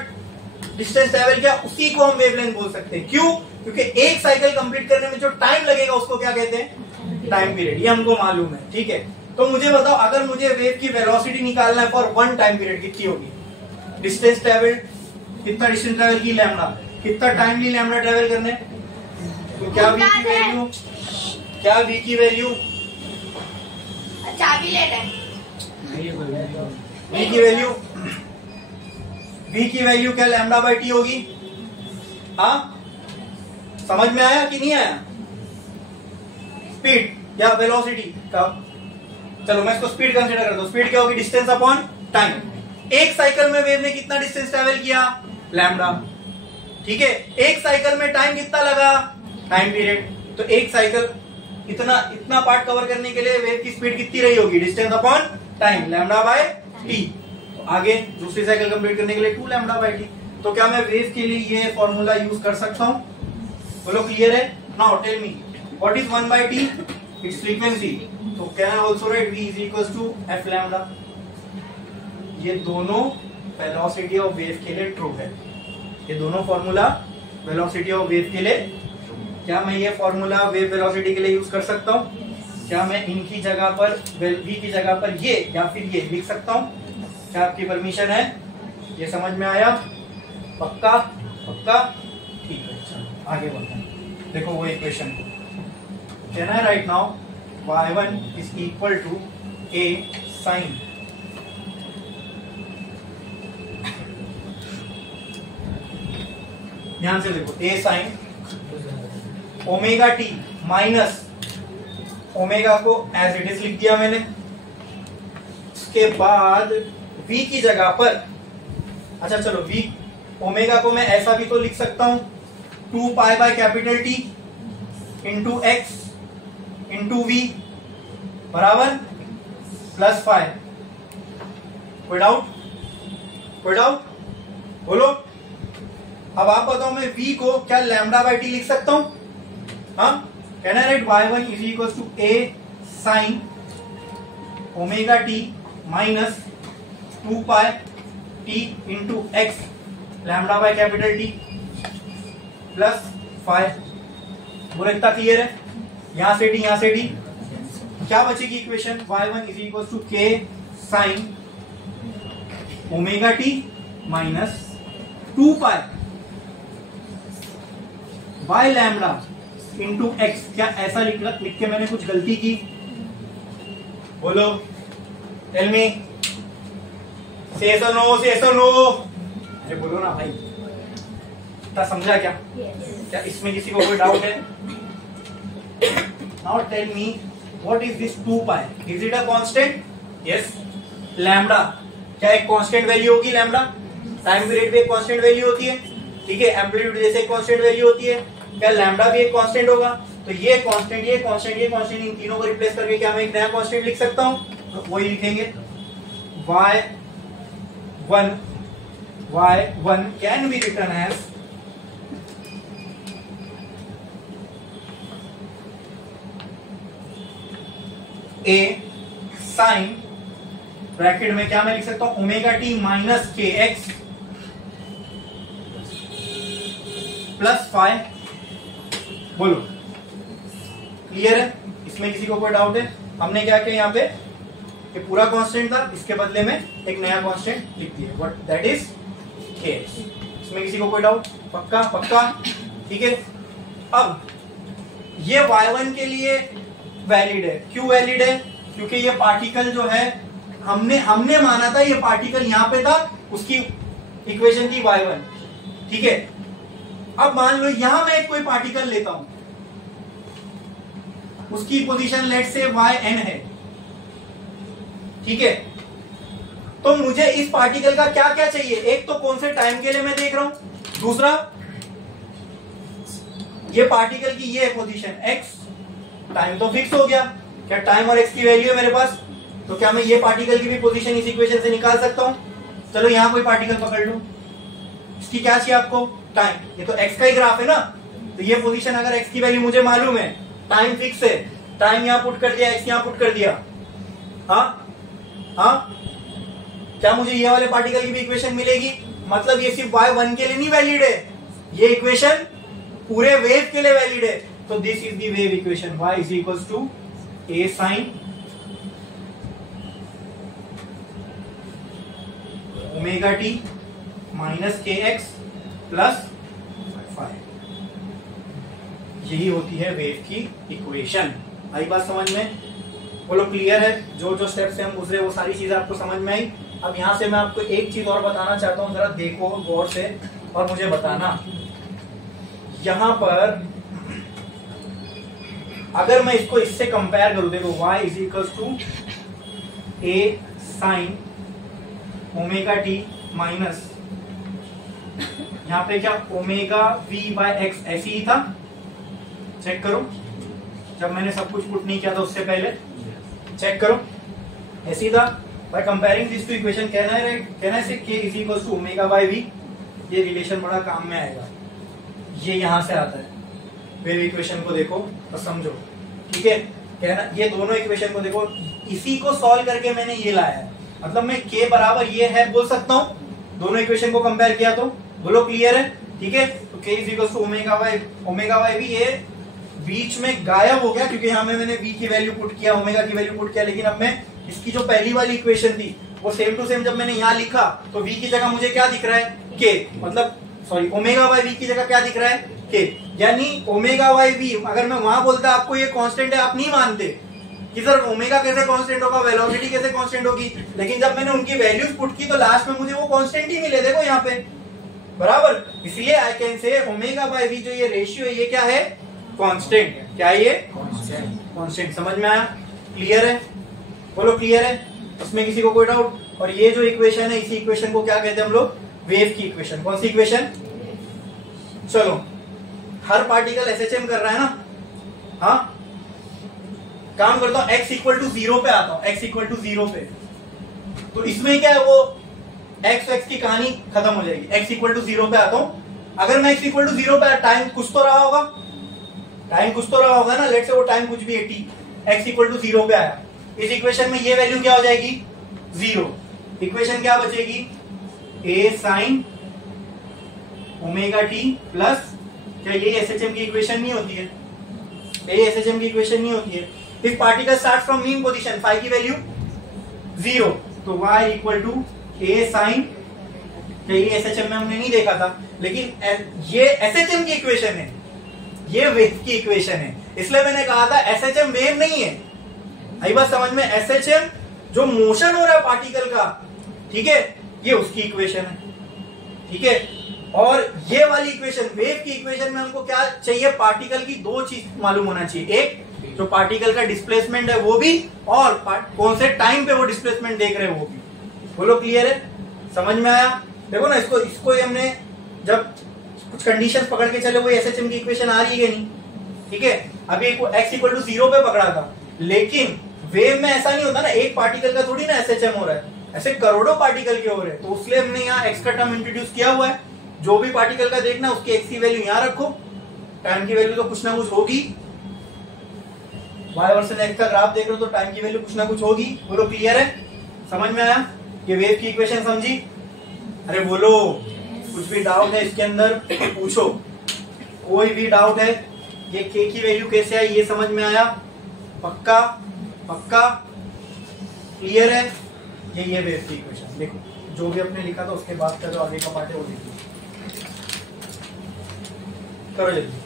डिस्टेंस ट्रेवल किया उसी को हम वेवलेंथ बोल सकते हैं। क्यों? क्योंकि एक साइकिल कंप्लीट करने में जो टाइम लगेगा उसको क्या कहते हैं? Time period. ये हमको मालूम है, ठीक है। तो मुझे बताओ, अगर मुझे वेव की वेलोसिटी निकालना है फॉर वन टाइम पीरियड, कितनी होगी? डिस्टेंस ट्रेवल, कितना डिस्टेंस ट्रेवल की लैम्डा, कितना टाइम ली लैम्डा ट्रेवल करने, तो क्या वी की वैल्यू, क्या वी की वैल्यू, अच्छा भी ले रहे वी की वैल्यू, वी की वैल्यू क्या लैम्डा बाई टी होगी? हाँ, समझ में आया कि नहीं आया? स्पीड या वेलोसिटी का, चलो मैं इसको स्पीड कंसीडर करता हूं। स्पीड क्या होगी? Distance upon time. एक साइकिल में वेव ने कितना डिस्टेंस ट्रेवल किया? लैम्डा, ठीक है। एक साइकिल में टाइम कितना लगा? Time period. तो एक साइकिल इतना पार्ट कवर करने के लिए वेव की स्पीड कितनी रही होगी? Distance upon time, lambda by T. तो आगे दूसरी साइकिल कंप्लीट करने के लिए 2 लैम्डा बाय टी। तो क्या मैं वेव के लिए ये फॉर्मूला यूज कर सकता हूं? बोलो क्लियर है? Now tell me what is 1 by T? It's frequency. तो can I also write v is equals to f lambda. ये दोनों वेलोसिटी ऑफ वेव के लिए ट्रू है। ये दोनों फॉर्मूला वेलोसिटी ऑफ वेव के लिए, क्या मैं ये फॉर्मूला वेव वेलोसिटी के लिए यूज कर सकता हूँ? क्या मैं इनकी जगह पर v की जगह पर ये या फिर ये लिख सकता हूँ? क्या आपकी परमिशन है? ये समझ में आया? पक्का? पक्का? ठीक है, चलो आगे बढ़ते हैं। देखो वो इक्वेशन को, can I write now y1 is equal to a sin, ध्यान से देखो, a sin omega T minus omega को एज इट इज लिख दिया मैंने। उसके बाद v की जगह पर, अच्छा चलो v ओमेगा को मैं ऐसा भी तो लिख सकता हूं, 2 pi by capital t into x into v बराबर प्लस 5। कोई डाउट? कोई डाउट? बोलो। अब आप बताओ, मैं v को क्या लैम्डा बाय टी लिख सकता हूं? हाँ, can I write y1 is equal to a sin omega T minus 2 pi t into x lambda by capital t plus 5। बोलो इतना क्लियर है? यहां से डी, यहां से डी, क्या बचेगी equation? y1 is equal to K sine omega T minus 2 pi by lambda into X. क्या ऐसा लिख के मैंने कुछ गलती की? बोलो, टेल मी, से सो नो, से सो नो। अरे बोलो ना भाई, इतना समझा क्या? क्या इसमें किसी को कोई डाउट है? Now tell me, what is this 2 pi? Is it a constant? Yes. Lambda क्या एक कांस्टेंट वैल्यू होगी? लैम्डा टाइम पीरियड भी एक कांस्टेंट वैल्यू होती है, ठीक है। एम्पलीट्यूड जैसे एक कांस्टेंट वैल्यू होती है, क्या लैम्डा भी एक कांस्टेंट होगा? तो ये कांस्टेंट, ये कांस्टेंट, ये कांस्टेंट, इन तीनों को रिप्लेस करके क्या मैं एक नया कांस्टेंट लिख सकता हूं? तो वही लिखेंगे, y1 can be written as a sine, bracket में क्या मैं लिख सकता हूं? Omega T minus k x plus 5। बोलो, क्लियर है? इसमें किसी को कोई डाउट है? हमने क्या किया यहाँ पे, ये पूरा कांस्टेंट था, इसके बदले में एक नया कांस्टेंट लिख दिया, व्हाट दैट इज के एक्स। इसमें किसी को कोई डाउट? पक्का? पक्का, ठीक है। अब ये y1 के लिए वैलिड है। क्यों वैलिड है? क्योंकि ये पार्टिकल जो है, हमने माना था ये पार्टिकल यहां पे था, उसकी इक्वेशन थी y1, ठीक है। अब मान लो यहां मैं कोई पार्टिकल लेता हूं, उसकी पोजीशन लेट से yn है, ठीक है। तो मुझे इस पार्टिकल का क्या क्या चाहिए? एक तो कौन से टाइम के लिए मैं देख रहा हूं, दूसरा ये पार्टिकल की ये पोजीशन x, टाइम तो फिक्स हो गया, क्या टाइम और x की वैल्यू है मेरे पास, तो क्या मैं ये पार्टिकल की भी पोजीशन इस इक्वेशन से निकाल सकता हूं? चलो यहां कोई पार्टिकल पकड़ लो, इसकी क्या चाहिए आपको? टाइम। ये तो x का ही ग्राफ है ना, तो ये पोजीशन अगर x की वैल्यू मुझे मालूम है, टाइम फिक्स है, टाइम यहां पुट कर दिया, x यहां पुट कर दिया, हाँ, क्या मुझे ये वाले पार्टिकल की भी इक्वेशन मिलेगी? मतलब ये सिर्फ y1 के लिए नहीं वैलिड है, ये इक्वेशन पूरे वेव के लिए वैलिड है। तो this is the wave equation, y is equals to a sine omega T minus k x plus 5। यही होती है वेव की इक्वेशन। आई बात समझ में? बोलो क्लियर है? जो जो स्टेप से हम गुजरे वो सारी चीजें आपको समझ में आई। अब यहां से मैं आपको एक चीज और बताना चाहता हूं, जरा देखो गौर से और मुझे बताना। यहां पर अगर मैं इसको इससे कंपेयर करूं, देखो y is equal to a sine omega T minus, यहां पे क्या ओमेगा वी बाय एक्स ऐसी ही था, चेक करो, जब मैंने सब कुछ पुट नहीं किया था उससे पहले, चेक करो, ऐसी था। By comparing this to equation कहना है say k is equal to omega by v, ये रिलेशन बड़ा काम में आएगा, ये यहां से आता है। वेव इक्वेशन को देखो और समझो, ठीक है। कहना ये दोनों इक्वेशन को देखो, इसी को सॉल्व करके मैंने ये लाया है, मतलब मैं k बराबर ये है बोल सकता हूं, दोनों इक्वेशन को कंपेयर किया तो। बोलो क्लियर है? ठीक है। तो k is equal to omega by v, ये बीच में गायब हो गया क्योंकि यहाँ में मैंने v की वैल्यू पुट किया, ओमेगा की वैल्यू पुट किया, लेकिन अब मैं इसकी जो पहली वाली इक्वेशन थी वो सेम टू सेम जब मैंने यहाँ लिखा तो v की जगह मुझे क्या दिख रहा है? k, मतलब सॉरी ओमेगा बाय वी की जगह क्या दिख रहा है? k। यानी ओमेगा बाय वी अगर मैं वहां बोलता आपको ये कांस्टेंट है, आप नहीं मानते कि सर ओमेगा कैसे कांस्टेंट होगा, वेलोसिटी कैसे कांस्टेंट होगी, लेकिन जब मैंने उनकी वैल्यूज पुट की तो लास्ट में मुझे वो कांस्टेंट ही मिले, देखो यहाँ पे बराबर। इसलिए I can say omega by v जो ये रेशियो है ये क्या है? कांस्टेंट। क्या है ये? कांस्टेंट। समझ में आया? क्लियर है? बोलो क्लियर है? इसमें किसी को कोई डाउट? और ये जो इक्वेशन है, इसी इक्वेशन को क्या कहते हैं हम लोग? वेव की इक्वेशन। कौन सी इक्वेशन? चलो, हर पार्टिकल एसएचएम कर रहा है ना, हाँ, काम करता हूं, x इक्वल टू 0 पे आता हूं, x इक्वल टू 0 पे, तो इसमें क्या है, वो x की कहानी खत्म हो जाएगी। x इक्वल टू 0 पे आता हूं, अगर मैं x इक्वल टू 0 पे, टाइम कुछ तो रहा होगा, टाइम कुछ तो रहा होगा ना, लेट्स से वो टाइम कुछ भी 80, x इक्वल टू 0 पे आया, इस इक्वेशन में ये वैल्यू क्या हो जाएगी? 0। इक्वेशन क्या बचेगी, a sin omega t plus, क्या ये एसएचएम की इक्वेशन नहीं होती है, ये एसएचएम की इक्वेशन नहीं होती है। If particle start from mean position, phi की वैल्यू 0, तो y equal to a sin, ये एसएचएम में हमने नहीं देखा था, लेकिन ये एसएचएम की इक्वेशन है, ये वेव की इक्वेशन है, इसलिए मैंने कहा था एसएचएम वेव नहीं है। आई बात समझ में, एसएचएम जो मोशन हो रहा है पार्टिकल का, ठीक है, ये उसकी इक्वेशन है, ठीक है। और ये वाली इक्वेशन, वेव की इक्वेशन में हमको क्या चाहिए, पार्टिकल की दो चीज मालूम होना चाहिए, एक जो पार्टिकल का डिस्प्लेसमेंट है वो भी, और कौन से टाइम पे वो डिस्प्लेसमेंट देख रहे हैं वो भी। बोलो क्लियर है, समझ में आया। देखो ना, इसको हमने जब कुछ कंडीशंस पकड़ के चले, वो एसएचएम की इक्वेशन आ रही है नहीं, ठीक है। अभी x इक्वल टू 0 पे पकड़ा था, लेकिन वेव में ऐसा नहीं होता ना, एक पार्टिकल का थोड़ी ना एसएचएम हो रहा है, ऐसे करोड़ों पार्टिकल के हो रहे हैं, तो इसलिए हमने यहाँ x का टर्म इंट्रोड्यूस किया हुआ है। जो भी पार्टिकल का देखना, उसकी x की वैल्यू यहाँ रखो, टाइम की वैल्यू तो कुछ ना कुछ होगी, y वर्सेस x का ग्राफ देख रहे हो तो टाइम की वैल्यू कुछ ना कुछ होगी। बोलो क्लियर है, समझ में आया, ये वेव की इक्वेशन समझी। अरे बोलो, कुछ भी डाउट है इसके अंदर पूछो, कोई भी डाउट है, ये k की वैल्यू कैसे आई ये समझ में आया, पक्का पक्का क्लियर है। ये वेव की इक्वेशन देखो, जो भी अपने लिखा था उसके बाद का जो आगे का पार्ट है वो देखिए, करो जल्दी।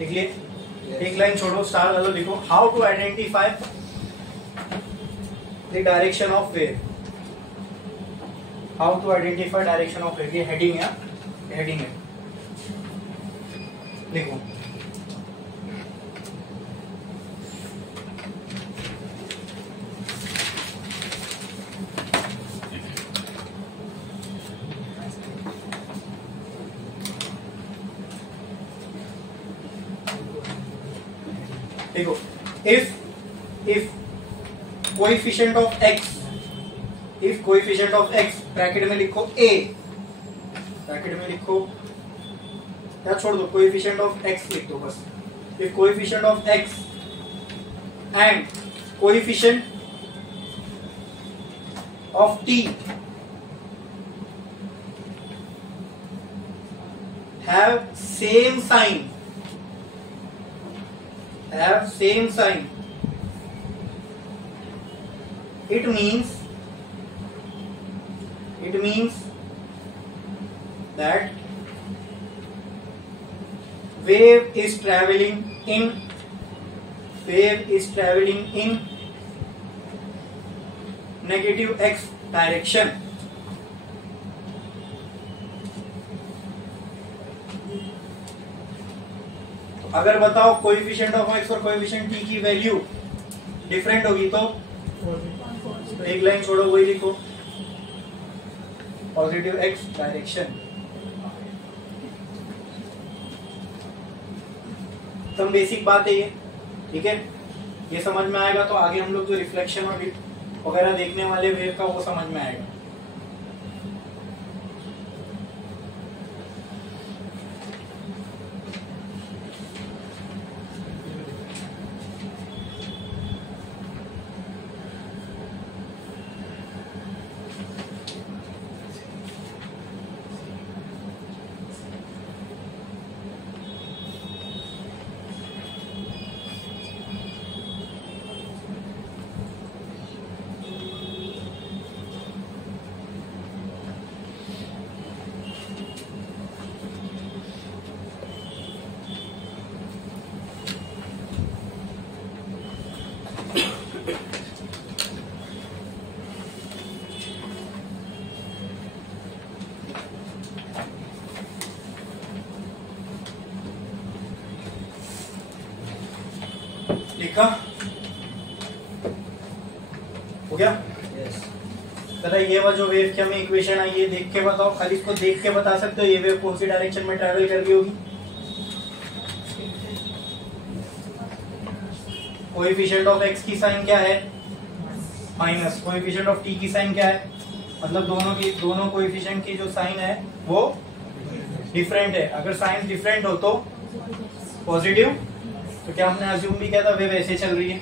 लिख लिए, एक लाइन छोड़ो, स्टार वालों लिखो, how to identify the direction of wave, how to identify direction of wave, ये हेडिंग है, हेडिंग है, लिखो। देखो, if coefficient of x, if coefficient of x, bracket में लिखो a, ब्रैकेट में लिखो, क्या छोड़ दो, कोएफिशिएंट ऑफ x लिख दो बस। if coefficient of x and coefficient of t have same sign, it means that wave is traveling in negative x direction. अगर बताओ कोएफिशिएंट ऑफ x और कोएफिशिएंट t की वैल्यू डिफरेंट होगी तो एक लाइन छोड़ो, वही लिखो, पॉजिटिव x डायरेक्शन। तो बेसिक बात है ये, ठीक है, ये समझ में आएगा तो आगे हम लोग जो रिफ्लेक्शन और वगैरह देखने वाले वेव का वो समझ में आएगा। लिखा हो गया? जरा ये वो जो वेव की हमें इक्वेशन आई है देख के बताओ, खाली इसको देख के बता सकते हो ये वेव कौन सी डायरेक्शन में ट्रैवल कर रही होगी। कोएफिशिएंट ऑफ x की साइन क्या है? माइनस। कोएफिशिएंट ऑफ t की साइन क्या है? मतलब दोनों कोएफिशिएंट की जो साइन है वो डिफरेंट है। अगर साइन डिफरेंट हो तो पॉजिटिव। तो क्या हमने अज्यूम भी किया था वेव ऐसे चल रही है,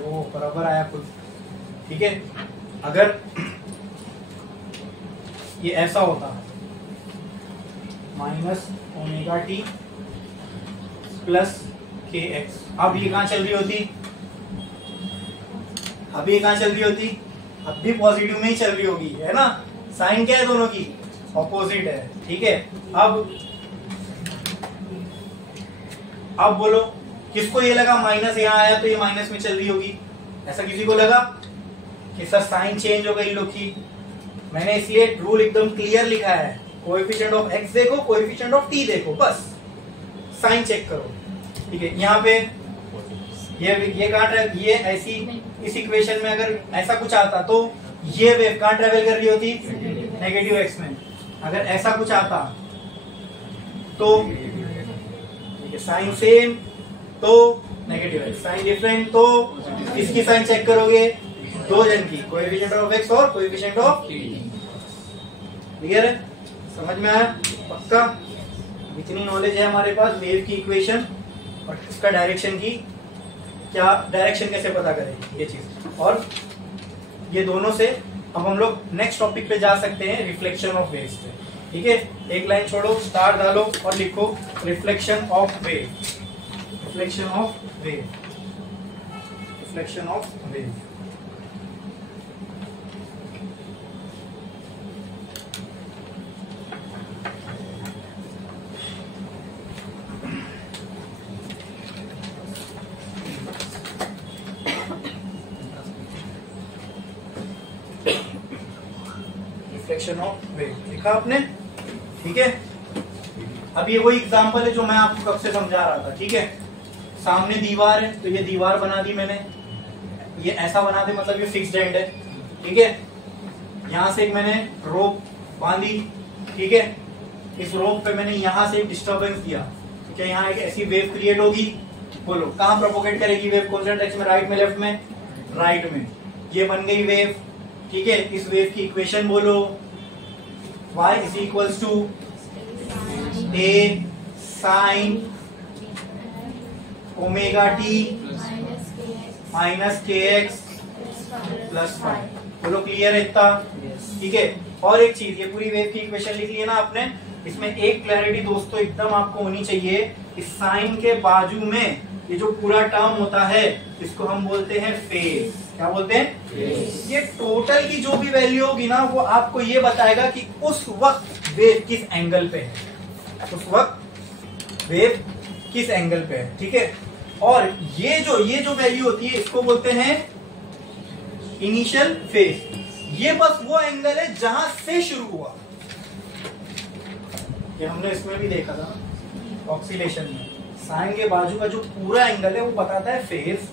वो बराबर आया खुद, ठीक है। अगर ये ऐसा होता माइनस ओमेगा टी प्लस के एक्स, अब ये कहां चल रही होती? अब ये कहां चल रही होती? अब भी पॉजिटिव में ही चल रही होगी, है ना। साइन क्या है दोनों की? ऑपोजिट है, ठीक है। अब बोलो किसको ये लगा माइनस यहाँ आया तो ये माइनस में चल रही होगी? ऐसा किसी को लगा कि सर साइन चेंज हो गई लोग की? मैंने इसलिए रूल एकदम क्लियर लिखा है, कोएफिशिएंट ऑफ x देखो, कोएफिशिएंट ऑफ t देखो, बस साइन चेक करो, ठीक है। यहाँ पे ये कहाँ, ये ऐसी इस इक्वेशन में अगर ऐसा कुछ आता तो ये वेव कहाँ ट्रेवल कर रही होती? नेगेटिव x में। अगर ऐसा कुछ आता तो साइन सेम तो नेगेटिव है, साइन डिफरेंट तो इसकी साइन चेक करोगे, दो जन की, कोएफिशिएंट ऑफ x और कोएफिशिएंट ऑफ t। क्लियर है? समझ में आया? पक्का? इतनी नॉलेज है हमारे पास वेव की इक्वेशन और इसका डायरेक्शन की, क्या डायरेक्शन कैसे पता करें ये चीज। और ये दोनों से अब हम लोग नेक्स्ट टॉपिक पे जा सकते हैं, रिफ्लेक्शन ऑफ वेव्स पे, ठीक है। एक लाइन छोड़ो, स्टार डालो और लिखो reflection of wave, reflection of wave, reflection of wave. Reflection of wave लिखा आपने, ठीक है। अब ये वही एग्जांपल है जो मैं आपको कब से समझा रहा था, ठीक है। सामने दीवार है तो ये दीवार बना दी मैंने, ये ऐसा बना दे मतलब ये फिक्स्ड एंड है, ठीक है। यहां से एक मैंने रोप बांधी, ठीक है। इस रोप पे मैंने यहां से एक डिस्टर्बेंस दिया, तो क्या यहाँ एक ऐसी वेव क्रिएट होगी? बोलो कहां प्रोपोगेट करेगी वेव? कौन सा डायरेक्शन में? राइट में, लेफ्ट में? राइट में। ये बन गई वेव, ठीक है। इस वेव की इक्वेशन बोलो, y is equals to a sine omega T minus k x plus five. बोलो क्लियर है इतना? ठीक है। और एक चीज, ये पूरी वेव की इक्वेशन लिख ली है ना आपने, इसमें एक क्लैरिटी दोस्तों एकदम आपको होनी चाहिए, इस साइन के बाजू में ये जो पूरा टर्म होता है इसको हम बोलते हैं फेज। क्या बोलते हैं? फेज। ये टोटल की जो भी वैल्यू होगी ना वो आपको ये बताएगा कि उस वक्त वेव किस एंगल पे है, उस वक्त वेव किस एंगल पे है। ठीक है, और ये जो वैल्यू होती है इसको बोलते हैं इनिशियल फेज। ये बस वो एंगल है जहां से शुरू हुआ। ये हमने इसमें भी देखा था ऑक्सीलेशन में, साइन के बाजू का जो पूरा एंगल है वो बताता है फेज,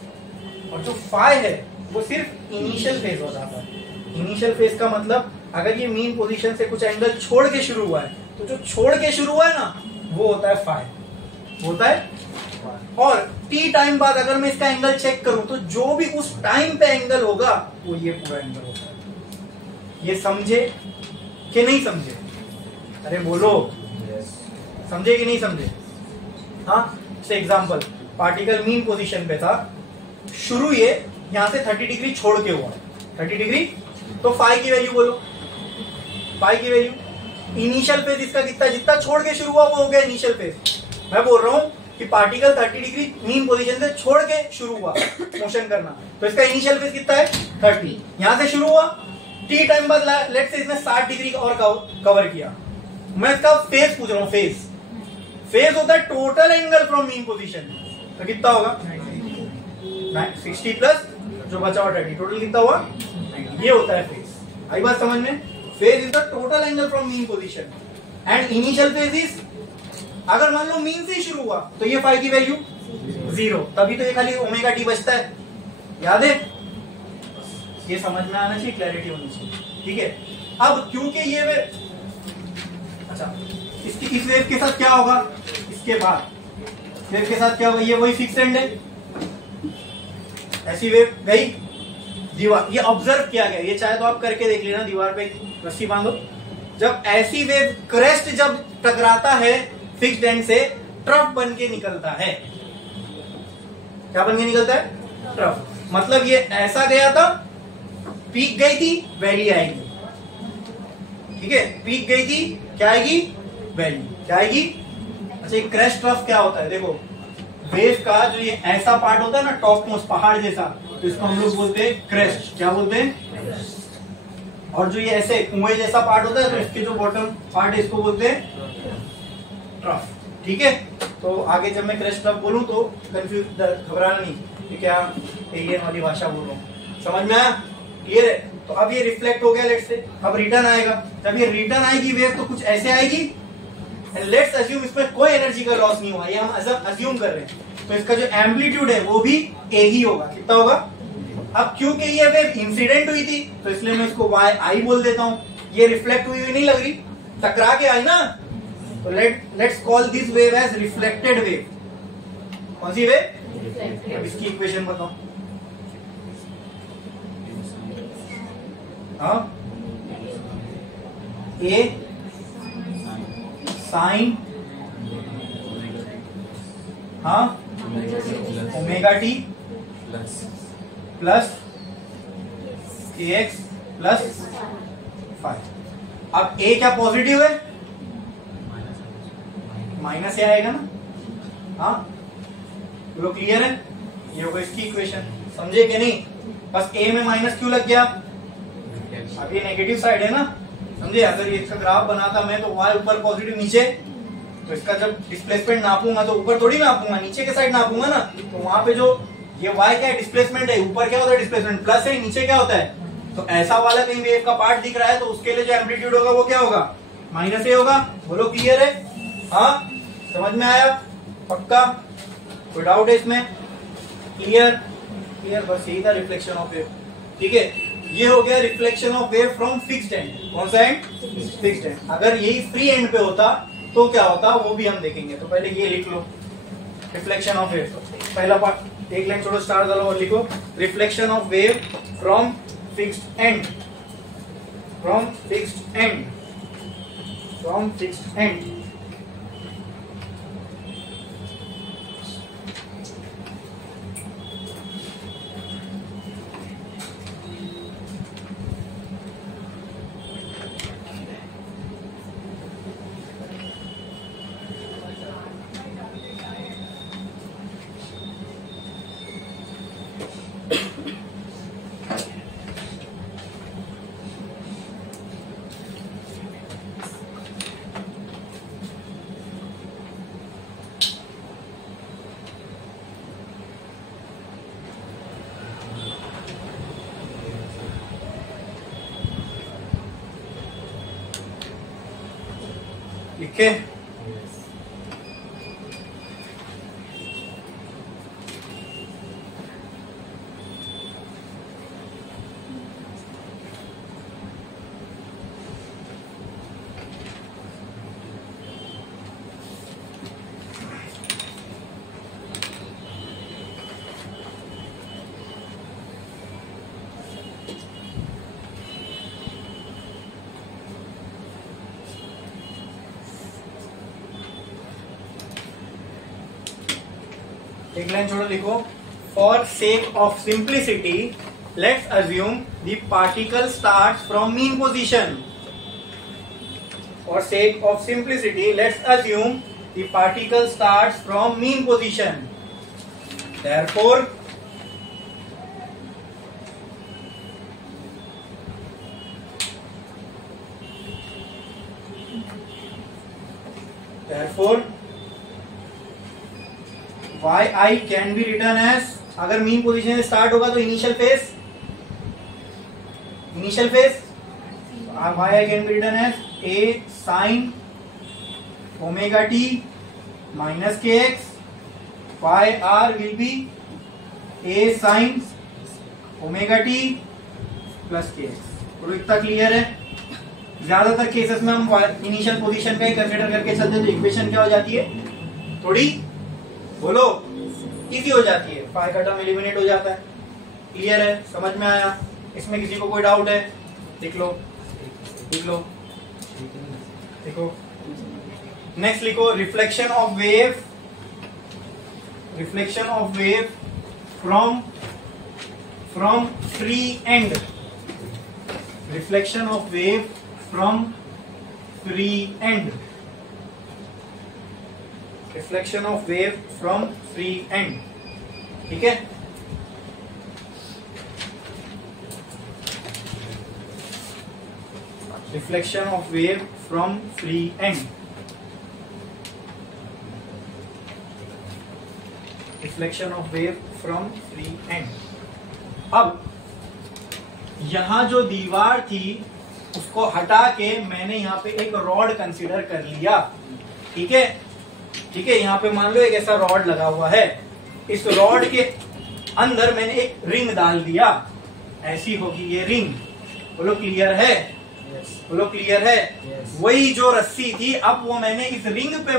और जो फाई है वो सिर्फ इनिशियल फेज हो जाता है। इनिशियल फेज का मतलब अगर ये मीन पोजीशन से कुछ एंगल छोड़ के शुरू हुआ है तो जो छोड़ के शुरू हुआ है ना वो होता है फाई, होता है। और टी टाइम बाद अगर मैं इसका एंगल चेक करूं तो जो भी उस टाइम पे एंगल होगा वो ये पूरा एंगल होता है। ये समझे कि नहीं समझे? अरे बोलो, समझे कि नहीं समझे? हाँ, से एग्जांपल, पार्टिकल मीन पोजीशन पे था, शुरू ये यहां से 30 डिग्री छोड़ के हुआ, 30 डिग्री, तो फाई की वैल्यू बोलो, फाई की वैल्यू। इनिशियल फेज इसका कितना, जितना छोड़ के शुरू हुआ वो हो गया इनिशियल फेज। मैं बोल रहा हूं कि पार्टिकल 30 डिग्री मीन पोजीशन से छोड़ के शुरू हुआ मोशन करना, तो इसका इनिशियल फेज कितना है 30। यहां से शुरू हुआ, टी टाइम बाद लेट्स से इसने 60 डिग्री और कवर किया। मैं इसका फेज पूछ रहा हूं, फेज फेज होता है total angle from mean position, तो कितना होगा 60 प्लस जो बचा हुआ 30, टोटल कितना हुआ 90। ये होता है फेज। आई बात समझ में? Phase is the total angle from mean position and initial phase is, अगर मान लो मीन से शुरू हुआ तो ये फाई की वैल्यू 0, तभी तो ये खाली ओमेगा टी बचता है। याद है? ये समझ में आना चाहिए, क्लैरिटी होनी चाहिए। ठीक है, अब क्योंकि ये वेव, अच्छा इसकी इस वेव के साथ क्या होगा, इसके बाद वेव के साथ क्या होगा, ये वही फिक्स एंड है, ऐसी वेव गई दीवार, ये ऑब्जर्व किया गया, ये चाहे तो आप करके देख लेना, दीवार पे रस्सी बांधो, जब ऐसी वेव क्रेस्ट जब टकराता है फिक्स्ड एंड से, ट्रफ बन के निकलता है। क्या बन के निकलता है? ट्रफ। मतलब ये ऐसा गया था, पीक गई थी, वैली आएगी। ठीक है, पीक गई थी, क्या आएगी? वैली। क्या आएगी? अच्छा, ये क्रैश ट्रफ क्या होता है? देखो, वेव का जो ये ऐसा पार्ट होता है ना, टॉप मोस्ट पहाड़ जैसा, तो इसको हम लोग बोलते हैं क्रेस्ट। क्या बोलते हैं? और जो ये ऐसे कुएं जैसा पार्ट होता है तो इसके जो बॉटम पार्ट है इसको बोलते हैं ट्रफ। ठीक है, तो आगे जब मैं क्रेस्ट ट्रफ बोलूं तो कंफ्यूज, घबराना नहीं कि क्या एलियन वाली भाषा बोल रहा हूं। समझ में आया? क्लियर है? तो अब ये रिफ्लेक्ट हो गया, लेट्स से अब रिटर्न आएगा। जब ये रिटर्न आएगी वेव तो कुछ ऐसे आएगी, लेट्स अज्यूम इसमें कोई एनर्जी का लॉस नहीं हुआ, ये हम अज्यूम कर रहे हैं, तो इसका जो एम्पलीट्यूड है वो भी ए ही होगा। कितना होगा? अब क्योंकि ये वेव इंसिडेंट हुई थी तो इसलिए मैं इसको वाई आई बोल देता हूं। ये रिफ्लेक्ट हुई नहीं लग रही, टकरा के आई ना, तो let's call this wave as reflected wave. कौन सी वेव? अब इसकी इक्वेशन बताओ। हाँ, ए साइन, हाँ, omega t plus a x plus five. अब ए क्या पॉजिटिव है? माइनस ए आएगा ना। हाँ, बोलो क्लियर है? ये होगा इसकी इक्वेशन। समझे कि नहीं? बस ए में माइनस क्यों लग गया? अब ये नेगेटिव साइड है ना, समझे? अगर ये इसका ग्राफ बनाता मैं तो वाई ऊपर पॉजिटिव नीचे, तो इसका जब डिस्प्लेसमेंट नापूंगा तो ऊपर थोड़ी नापूंगा, नीचे के साइड नापूंगा ना। तो वहां पे जो ये वाई क्या है? डिस्प्लेसमेंट है। ऊपर क्या होता है? डिस्प्लेसमेंट प्लस है, नीचे क्या होता है? तो ऐसा वाला कहीं वेव का पार्ट दिख रहा है तो उसके लिए जो एम्पलीट्यूड होगा वो क्या होगा? माइनस ए होगा। बोलो क्लियर है? हाँ, समझ में आया? पक्का? कोई डाउट है इसमें? क्लियर? क्लियर, बस यही था रिफ्लेक्शन ऑफ वेव। ठीक है, ये हो गया reflection of wave from fixed and. कौन सा एंड? Fixed and. अगर यही फ्री एंड पे होता तो क्या होता वो भी हम देखेंगे। तो पहले ये लिख लो, रिफ्लेक्शन ऑफ वेव। पहला पार्ट एक लाइन छोड़ो, स्टार डालो और लिखो reflection of wave from fixed and, from fixed and, from fixed and. ठीक है। एक लाइन छोड़ो, लिखो for sake of simplicity let's assume the particle starts from mean position. For sake of simplicity let's assume the particle starts from mean position. Therefore yi can be written as, अगर mean position से start होगा तो initial phase yi can be written as a sin omega t minus kx, yr will be a sin omega t plus kx। तो इतना clear है। ज्यादातर cases में हम इनिशियल पोजीशन पे कंसीडर करके चलते हैं तो इक्वेशन क्या हो जाती है, थोड़ी बोलो इजी हो जाती है, फाई का टर्म एलिमिनेट हो जाता है। क्लियर है, समझ में आया? इसमें किसी को कोई डाउट है? देख लो देखो। नेक्स्ट लिखो reflection of wave from free and. Reflection of wave from free and. Reflection of wave from free and. ठीक है। Reflection of wave from free and. Reflection of wave from free and. अब यहां जो दीवार थी उसको हटा के मैंने यहां पे एक रॉड कंसीडर कर लिया। ठीक है, यहाँ पे मान लो एक ऐसा रॉड लगा हुआ है, इस रॉड के अंदर मैंने एक रिंग डाल दिया, ऐसी होगी ये रिंग। बोलो क्लियर है? बोलो क्लियर है? वही जो रस्सी थी अब वो मैंने इस रिंग पे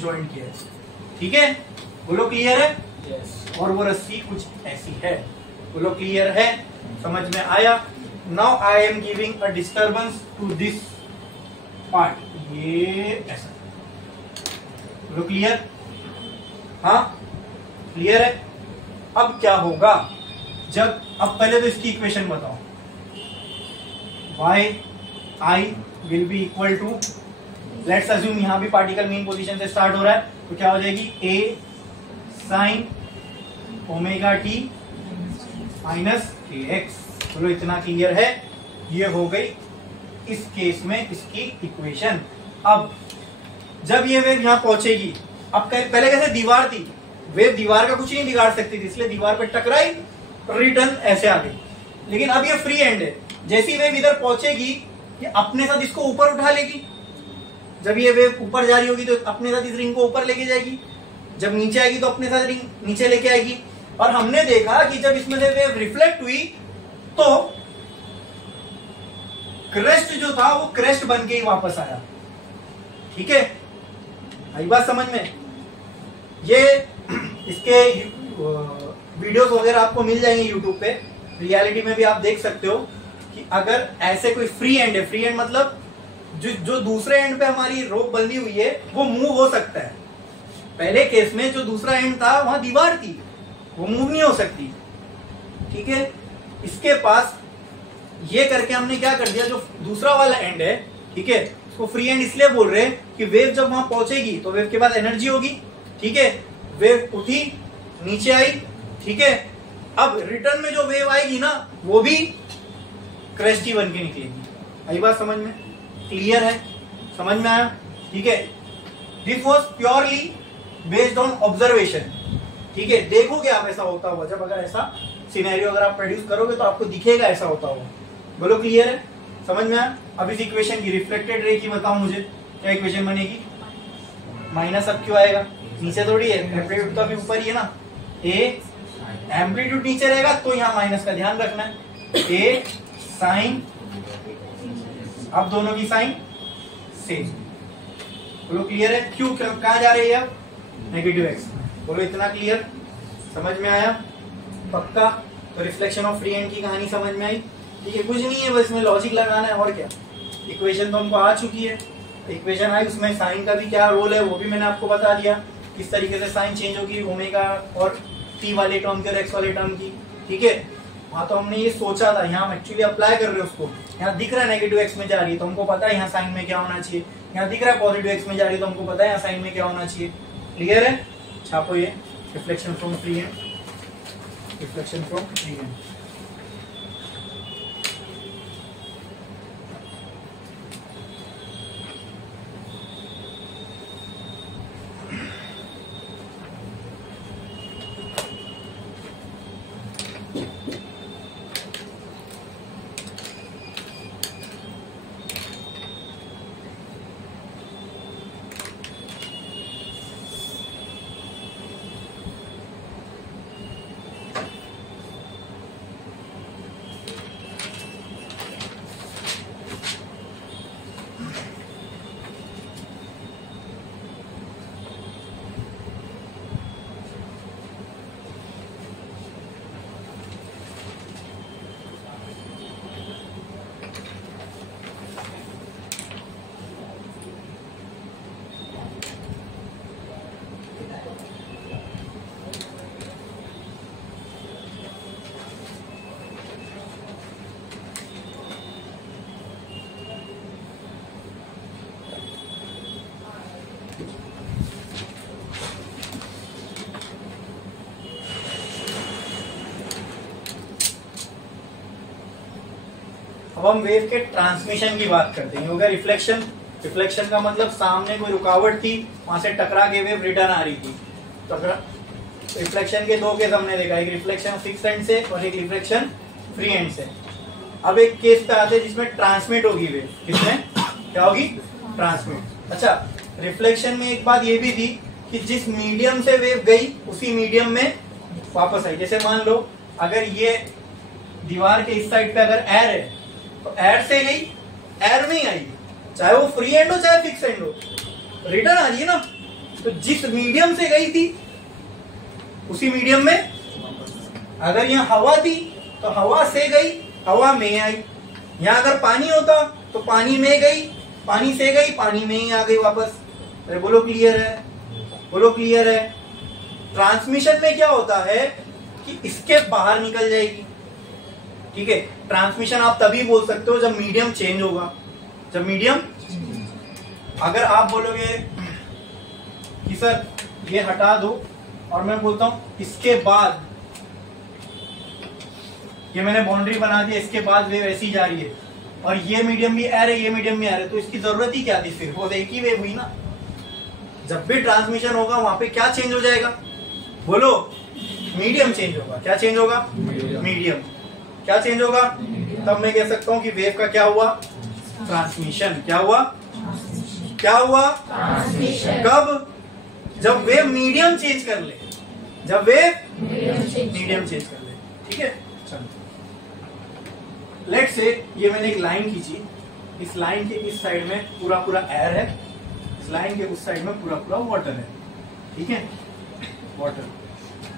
ज्वाइन किया। ठीक है, बोलो क्लियर है? और वो रस्सी कुछ ऐसी है। बोलो क्लियर है? समझ में आया? Now I am giving a disturbance to this part, ये ऐसा। बोलो क्लियर? हाँ क्लियर है? अब क्या होगा जब, अब पहले तो इसकी इक्वेशन बताओ। y i will be equal to, let's assume यहां भी पार्टिकल मीन पोजीशन से स्टार्ट हो रहा है तो क्या हो जाएगी, a sin omega t minus kx। बोलो इतना क्लियर है? ये हो गई इस केस में इसकी इक्वेशन। अब जब ये वेव यहां पहुंचेगी, अब पहले कैसे दीवार थी, वेव दीवार का कुछ नहीं बिगाड़ सकती थी, इसलिए दीवार पे टकराई, रिटर्न ऐसे आ गई। लेकिन अब ये फ्री एंड है, जैसी वेव इधर पहुंचेगी ये अपने साथ इसको ऊपर उठा लेगी। जब ये वेव ऊपर जा रही होगी तो अपने साथ इस रिंग को ऊपर लेके जाएगी, जब नीचे आएगी तो अपने साथ रिंग नीचे लेके आएगी। और हमने देखा कि जब इसमें से वेव रिफ्लेक्ट हुई तो क्रेस्ट जो था वो क्रेस्ट बन के ही वापस आया। ठीक है, आई बात समझ में? ये इसके वीडियोस वगैरह आपको मिल जाएंगे यूट्यूब पे, रियलिटी में भी आप देख सकते हो कि अगर ऐसे कोई फ्री एंड है, फ्री एंड मतलब जो दूसरे एंड पे हमारी रोप बंधी हुई है वो मूव हो सकता है। पहले केस में जो दूसरा एंड था वहां दीवार थी, वो मूव नहीं हो सकती। ठीक है, इसके पास ये करके हमने क्या कर दिया, जो दूसरा वाला एंड है, ठीक है, उसको फ्री एंड इसलिए बोल रहे हैं कि वेव जब वहां पहुंचेगी तो वेव के बाद एनर्जी होगी। ठीक है, वेव उठी, नीचे आई, ठीक है, अब रिटर्न में जो वेव आएगी ना वो भी क्रेस्ट ही बन के निकलेगी। आई बात समझ में? क्लियर है? समझ में आया? ठीक है, this was purely based on observation. ठीक है, देखोगे आप ऐसा होता हुआ, जब अगर ऐसा सिनेरियो अगर आप प्रोड्यूस करोगे तो आपको दिखेगा ऐसा होता हुआ। बोलो क्लियर है? समझ में आया? अब इस इक्वेशन की, रिफ्लेक्टेड रे की बताओ मुझे क्या इक्वेशन बनेगी। माइनस अब क्यों आएगा, नीचे थोड़ी है, एम्पलीट्यूड तो अभी ऊपर ही है ना, ए एम्पलीट्यूड नीचे रहेगा तो यहाँ माइनस का ध्यान रखना है, ए साइन, अब दोनों की साइन सेम। बोलो क्लियर है, क्यों कहाँ जा रही है अब, नेगेटिव एक्स। बोलो इतना क्लियर, समझ में आया पक्का। तो रिफ्लेक्शन ऑफ फ्री एंड की कहानी समझ में आई, ठीक है, कुछ नहीं है बस इसमें लॉजिक लगाना है और क्या। इक्वेशन तो हमको आ चुकी है, इक्वेशन आई, उसमें साइन का भी क्या रोल है वो भी मैंने आपको बता दिया, किस तरीके से साइन चेंज होगी ओमेगा और टी वाले टर्म की और एक्स वाले टर्म की, ठीक है। वहां तो हमने ये सोचा था, यहाँ हम एक्चुअली अप्लाई कर रहे हैं उसको। यहाँ दिख रहा है नेगेटिव एक्स में जा रही है तो हमको पता है यहाँ साइन में क्या होना चाहिए, यहाँ दिख रहा है पॉजिटिव एक्स में जा रही है तो हमको पता है यहाँ साइन में क्या होना चाहिए। क्लियर है, छापो ये reflection from free and, reflection from free and. अब हम वेव के ट्रांसमिशन की बात करते हैं। हो गया रिफ्लेक्शन, रिफ्लेक्शन का मतलब सामने कोई रुकावट थी, वहां से टकरा के वेव रिटर्न आ रही थी। रिफ्लेक्शन के दो केस हमने देखा, एक रिफ्लेक्शन फिक्स एंड से और एक रिफ्लेक्शन फ्री एंड से। अब एक केस पे आते हैं जिसमें ट्रांसमिट होगी वेव, किसमें क्या होगी, ट्रांसमिट। अच्छा, रिफ्लेक्शन में एक बात ये भी थी कि जिस मीडियम से वेव गई उसी मीडियम में वापस आई। जैसे मान लो अगर ये दीवार के इस साइड पे अगर एयर है तो एयर से गई, एयर में ही आई, चाहे वो फ्री एंड हो चाहे फिक्स एंड हो, रिटर्न आ रही है ना। तो जिस मीडियम से गई थी उसी मीडियम में, अगर यहाँ हवा थी तो हवा से गई, हवा में आई। यहाँ अगर पानी होता तो पानी में गई, पानी से गई, पानी में ही आ गई वापस। अरे बोलो क्लियर है, बोलो क्लियर है। ट्रांसमिशन में क्या होता है कि इसके बाहर निकल जाएगी, ठीक है। ट्रांसमिशन आप तभी बोल सकते हो जब मीडियम चेंज होगा, जब मीडियम, अगर आप बोलोगे कि सर ये हटा दो और मैं बोलता हूं इसके बाद ये मैंने बाउंड्री बना दी, इसके बाद वेव ऐसी जा रही है और ये मीडियम भी एयर है, ये मीडियम भी एयर है, तो इसकी जरूरत ही क्या थी फिर, वो एक ही वेव हुई ना। जब भी ट्रांसमिशन होगा वहां पे क्या चेंज हो जाएगा, बोलो, मीडियम चेंज होगा। क्या चेंज होगा, मीडियम। क्या चेंज होगा, तब मैं कह सकता हूं कि वेव का क्या हुआ, ट्रांसमिशन। क्या हुआ, क्या हुआ, ट्रांसमिशन। कब, जब वेव मीडियम चेंज कर ले, जब वेव मीडियम चेंज कर ले, ठीक है। चलो लेट्स से ये मैंने एक लाइन खींची, इस लाइन के इस साइड में पूरा पूरा एयर है, इस लाइन के उस साइड में पूरा पूरा वाटर है, ठीक है, वाटर।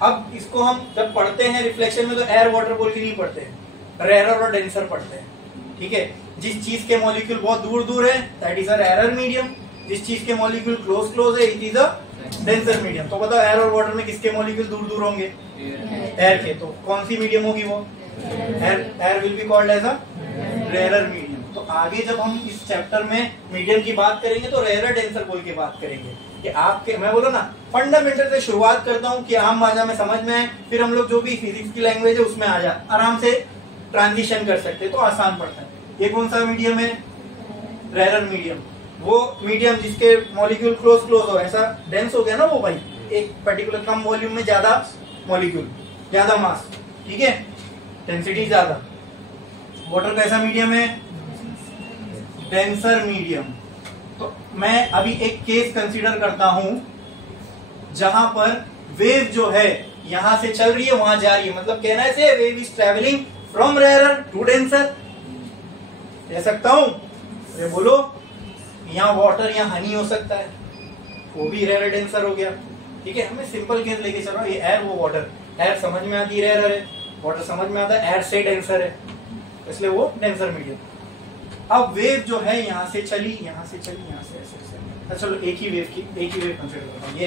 अब इसको हम जब पढ़ते हैं रिफ्लेक्शन में तो एयर वाटर बोल के नहीं पढ़ते हैं, रेयर और डेंसर पढ़ते हैं, ठीक है। जिस चीज के मॉलिक्यूल बहुत दूर दूर है that is a rare medium, जिस चीज के मॉलिक्यूल क्लोज क्लोज है it is a denser medium. तो बताओ एयर और वाटर में किसके मॉलिक्यूल दूर दूर होंगे, एयर के। तो कौन सी मीडियम होगी वो, air will be called as a rare medium. तो आगे जब हम इस चैप्टर में मीडियम की बात करेंगे तो रेयर डेंसर बोल के बात करेंगे कि आपके, मैं बोलो ना, फंडामेंटल से शुरुआत करता हूँ कि आम भाषा में समझ में आए, फिर हम लोग जो भी फिजिक्स की लैंग्वेज है उसमें आ जाए, आराम से ट्रांजिशन कर सकते हैं, तो आसान पड़ता है। ये कौन सा मीडियम है, रेयर मीडियम। वो मीडियम जिसके मॉलिक्यूल क्लोज क्लोज हो, ऐसा डेंस हो गया ना वो भाई, एक पर्टिकुलर कम वॉल्यूम में ज्यादा मॉलिक्यूल, ज्यादा मास, ठीक है, डेंसिटी ज्यादा। वाटर कैसा मीडियम है, डेंसर मीडियम। तो मैं अभी एक केस कंसीडर करता हूं जहां पर वेव जो है यहां से चल रही है वहां जा रही है, मतलब कहना है say wave is travelling from rare to denser, कह सकता हूं? अरे बोलो, यहाँ वाटर या हनी हो सकता है, वो भी रेयर डेंसर हो गया। ठीक है, हमें सिंपल केस लेके चल रहा हूं, ये एयर वो वाटर, एयर समझ में आती है रेयर है, वाटर समझ में आता है एयर से डेंसर है, इसलिए वो डेंसर मीडियम। अब वेव जो है यहां से चली, यहां से चली, यहां से ऐसे ऐसे, चलो एक ही वेव कंसिडर करता हूं।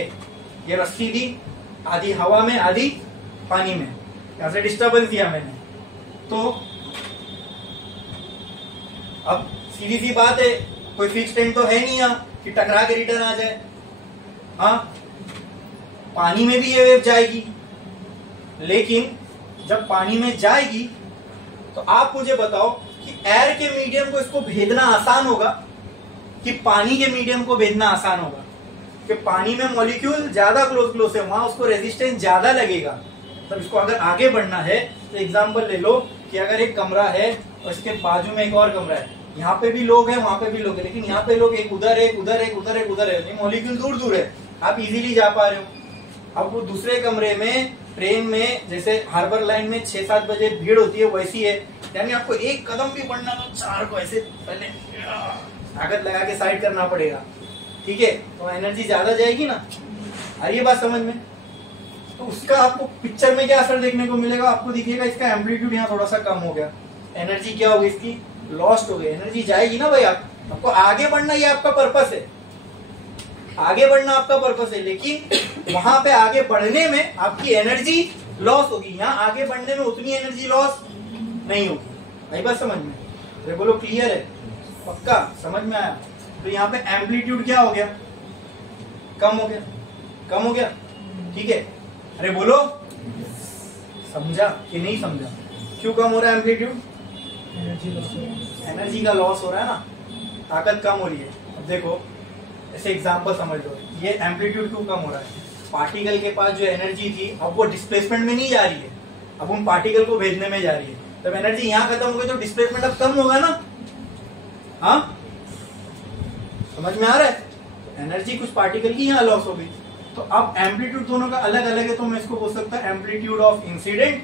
ये रस्सी थी, आधी हवा में आधी पानी में, यहां से डिस्टर्बेंस दिया मैंने, तो अब सीधी सी बात है, कोई फिक्स टाइम तो है नहीं यहाँ कि टकरा के रिटर्न आ जाए। हाँ, पानी में भी ये वेव जाएगी, लेकिन जब पानी में जाएगी तो आप मुझे बताओ कि एयर के मीडियम को इसको भेदना आसान होगा कि पानी के मीडियम को भेदना आसान होगा? कि पानी में मॉलिक्यूल ज्यादा क्लोज है, वहां उसको रेजिस्टेंस ज्यादा लगेगा। तो इसको अगर आगे बढ़ना है तो एग्जांपल ले लो कि अगर एक कमरा है और इसके बाजू में एक और कमरा है, यहाँ पे भी लोग हैं वहां पे भी लोग हैं, लेकिन यहाँ पे लोग एक उधर है, उधर है, उधर है, उधर है, मॉलिक्यूल दूर दूर है, आप इजीली जा पा रहे हो। अब वो दूसरे कमरे में ट्रेन में जैसे हार्बर लाइन में 6-7 बजे भीड़ होती है वैसी है, यानी आपको एक कदम भी बढ़ना तो 4 को ऐसे पहले ताकत लगा के साइड करना पड़ेगा। ठीक है, तो एनर्जी ज्यादा जाएगी ना, आ रही है बात समझ में? तो उसका आपको पिक्चर में क्या असर देखने को मिलेगा? आपको दिखेगा इसका एम्पलीट्यूड यहाँ थोड़ा सा कम हो गया, एनर्जी क्या होगी इसकी? लॉस्ट हो गई, एनर्जी जाएगी ना भाई। आपको आगे बढ़ना, ये आपका पर्पस है, आगे बढ़ना आपका पर्पस है, लेकिन वहां पे आगे बढ़ने में आपकी एनर्जी लॉस होगी, यहाँ आगे बढ़ने में उतनी एनर्जी लॉस नहीं होगी। भाई बात समझ में? अरे बोलो क्लियर है? पक्का समझ में आया? तो यहाँ पे एम्पलीट्यूड क्या हो गया? कम हो गया, कम हो गया। ठीक है, अरे बोलो समझा कि नहीं समझा? क्यों कम हो रहा है एम्पलीट्यूड? एनर्जी का लॉस हो रहा है ना, ताकत कम हो रही है। अब देखो ऐसे एग्जांपल समझ लो, ये एम्पलीट्यूड क्यों कम हो रहा है? पार्टिकल के पास जो एनर्जी थी अब वो डिस्प्लेसमेंट में नहीं जा रही है, अब उन पार्टिकल को भेजने में जा रही है। तब एनर्जी यहाँ खत्म हो गई तो डिस्प्लेसमेंट अब कम होगा ना। हाँ, समझ में आ रहा है? एनर्जी कुछ पार्टिकल की यहाँ लॉस हो गई, तो अब एम्पलीट्यूड दोनों का अलग अलग है, तो मैं इसको बोल सकता हूँ एम्पलीट्यूड ऑफ इंसिडेंट,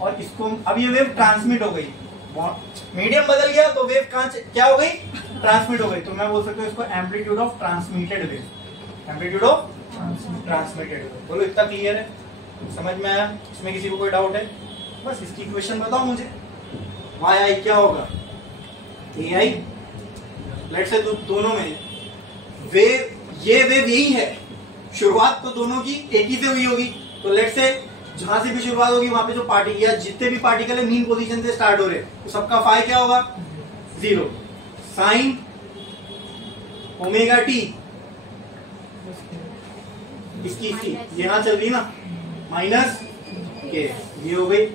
और इसको अब ये वेव ट्रांसमिट हो गई, मीडियम बदल गया तो वेव कहां क्या हो गई? ट्रांसमिट हो गई, तो मैं बोल सकता हूँ इसको amplitude of transmitted wave, amplitude of transmitted wave. बोलो इतना क्लियर है? समझ में आया? इसमें किसी को कोई डाउट है? बस इसकी इक्वेशन बताओ मुझे, वाई आई क्या होगा? ए आई, लेट से दोनों में वेव, ये वेव यही है, शुरुआत तो दोनों की एक ही से हुई होगी, तो लेट से जहां से भी शुरुआत होगी वहां पे जो पार्टिकल या जितने भी पार्टिकल है मीन पोजीशन से स्टार्ट हो रहे, तो सबका फाई क्या होगा? 0 साइन ओमेगा टी, इसकी यहां चल रही ना, माइनस के, ये हो गई।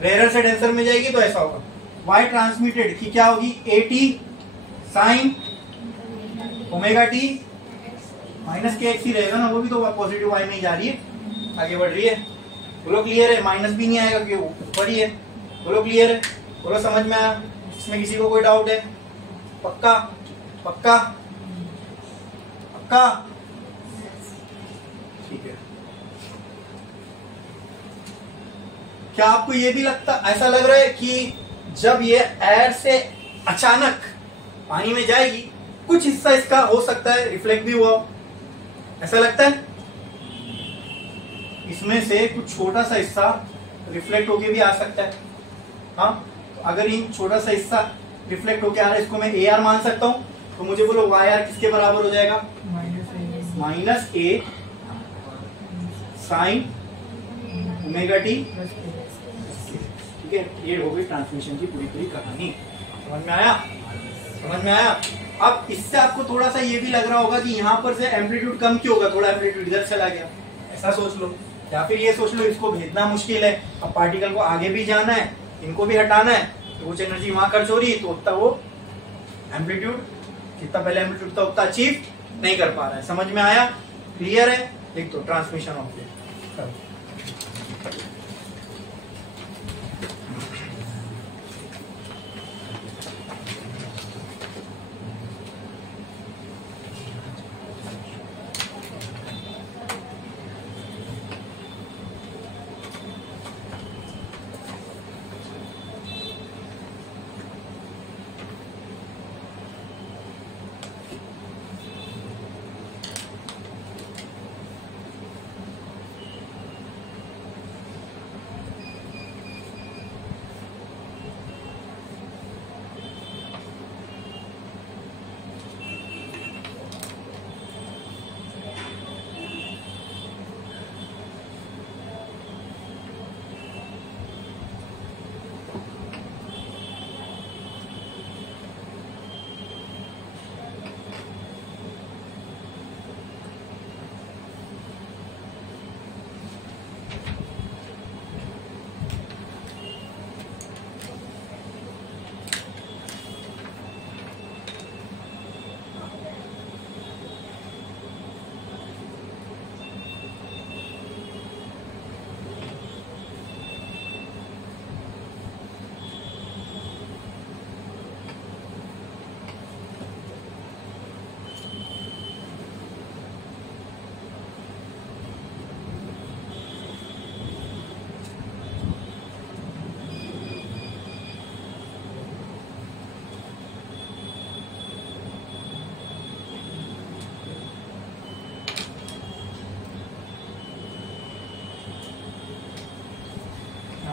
रेयर से डेंसर में जाएगी तो ऐसा होगा। वाई ट्रांसमिटेड की क्या होगी? Eighty sign omega T minus k x ही रहेगा ना, वो भी तो पॉजिटिव वाई में ही जा रही है, आगे बढ़ रही है। बोलो क्लियर है? माइनस भी नहीं आएगा क्योंकि ऊपर ही है। बोलो क्लियर है? बोलो समझ में आया? इसमें किसी को कोई डाउट है? पक्का पक्का पक्का? ठीक है। क्या आपको ये भी लगता, ऐसा लग रहा है कि जब ये एयर से अचानक पानी में जाएगी कुछ हिस्सा इसका हो सकता है रिफ्लेक्ट भी हुआ, ऐसा लगता है? इसमें से कुछ छोटा सा हिस्सा रिफ्लेक्ट होके भी आ सकता है। हाँ, तो अगर ये छोटा सा हिस्सा रिफ्लेक्ट होके आ रहा है, इसको मैं ए आर मान सकता हूं, तो मुझे बोलो वाई आर किसके बराबर हो जाएगा? माइनस ए साइन ओमेगा टी। ठीक है, ये हो गई ट्रांसमिशन की पूरी कहानी। समझ में आया? समझ में आया? अब इससे आपको थोड़ा सा ये भी लग रहा होगा कि यहाँ पर से एम्पलीट्यूड कम क्यों होगा, थोड़ा एम्पलीट्यूड इधर चला गया, ऐसा सोच लो। या फिर ये सोच लो इसको भेजना मुश्किल है, अब पार्टिकल को आगे भी जाना है, इनको भी हटाना है, तो कुछ एनर्जी वहां खर्च हो रही है, तो उतना वो एम्पलीट्यूड जितना पहले एम्पलीट्यूड था उतना अचीव नहीं कर पा रहा है। समझ में आया? क्लियर है? लिख दो ट्रांसमिशन ऑफ वेव।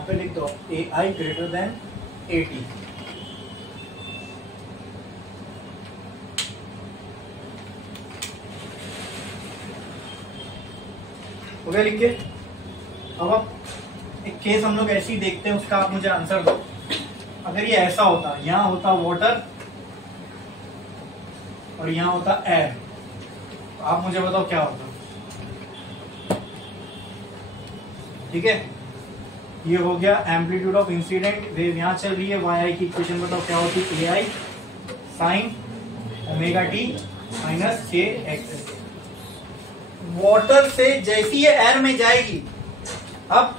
पे लिख दो AI ग्रेटर देन 80। हो गया लिख के। अब एक केस हम लोग ऐसे ही देखते हैं, उसका आप मुझे आंसर दो। अगर ये ऐसा होता, यहां होता वाटर और यहां होता एयर, तो आप मुझे बताओ क्या होता। ठीक है, ये हो गया एम्पलीट्यूड ऑफ इंसिडेंट वेव, यहां चल रही है। वाई की इक्वेशन बताओ क्या होती है, AI sign omega T minus k x. Water से जैसी ये एयर में जाएगी, अब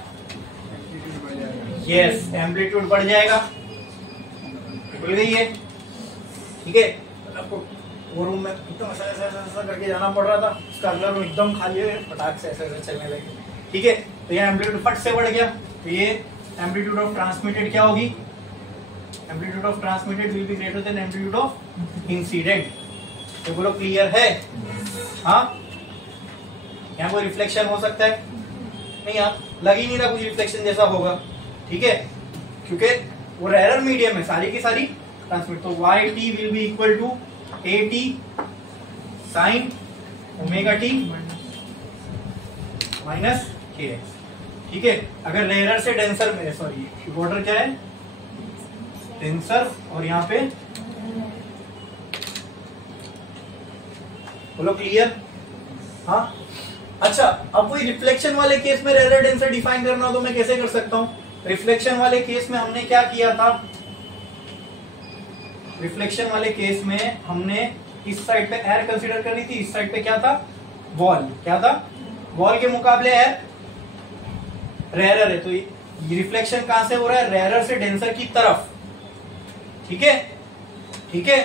यस एम्पलीट्यूड बढ़ जाएगा, बढ़ गई है। ठीक है, आपको वो रूम में एकदम ऐसा करके जाना पड़ रहा था, उसका अगला रूम एकदम खाली है, फटाक से ऐसे चलने लगे। ठीक है, तो ये एम्पलीट्यूड फट से बढ़ गया, तो ये एम्पलीट्यूड ऑफ ट्रांसमिटेड क्या होगी, amplitude of transmitted will be greater than amplitude of incident. तो बोलो क्लियर है। हाँ, यहाँ कोई रिफ्लेक्शन हो सकता है नहीं, यहाँ लग ही नहीं रहा कुछ रिफ्लेक्शन जैसा होगा। ठीक है, क्योंकि वो रेयर मीडियम है, सारी की सारी ट्रांसमिट। तो y t will be equal to a t sine omega T minus k x. ठीक है, अगर रेयर से डेंसर में, सॉरी वाटर क्या है, डेंसर, और यहाँ पे बोलो क्लियर। हाँ, अच्छा, अब वही रिफ्लेक्शन वाले केस में रेयर डेंसर डिफाइन करना हो तो मैं कैसे कर सकता हूं। रिफ्लेक्शन वाले केस में हमने क्या किया था, रिफ्लेक्शन वाले केस में हमने इस साइड पे एयर कंसीडर करनी थी, इस साइड पे क्या था, वॉल। क्या था, वॉल के मुकाबले एयर रेयर है, तो रिफ्लेक्शन कहां से हो रहा है, रेयर से डेंसर की तरफ। ठीक है, ठीक है,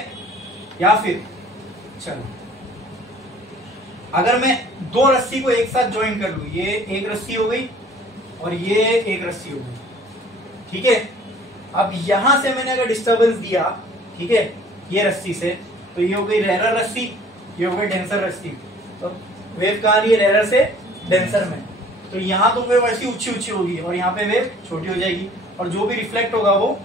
या फिर चलो अगर मैं दो रस्सी को एक साथ ज्वाइन कर लूं, ये एक रस्सी हो गई और ये एक रस्सी हो गई। ठीक है, अब यहां से मैंने अगर डिस्टरबेंस दिया, ठीक है, ये रस्सी से, तो ये हो गई रेयर रस्सी, ये हो गई डेंसर रस्सी। तो वेव कहां रही है, रेयर से डेंसर में, तो यहां तो वेव ऐसी ऊंची ऊंची होगी और यहाँ पे वेव छोटी हो जाएगी, और जो भी रिफ्लेक्ट होगा वो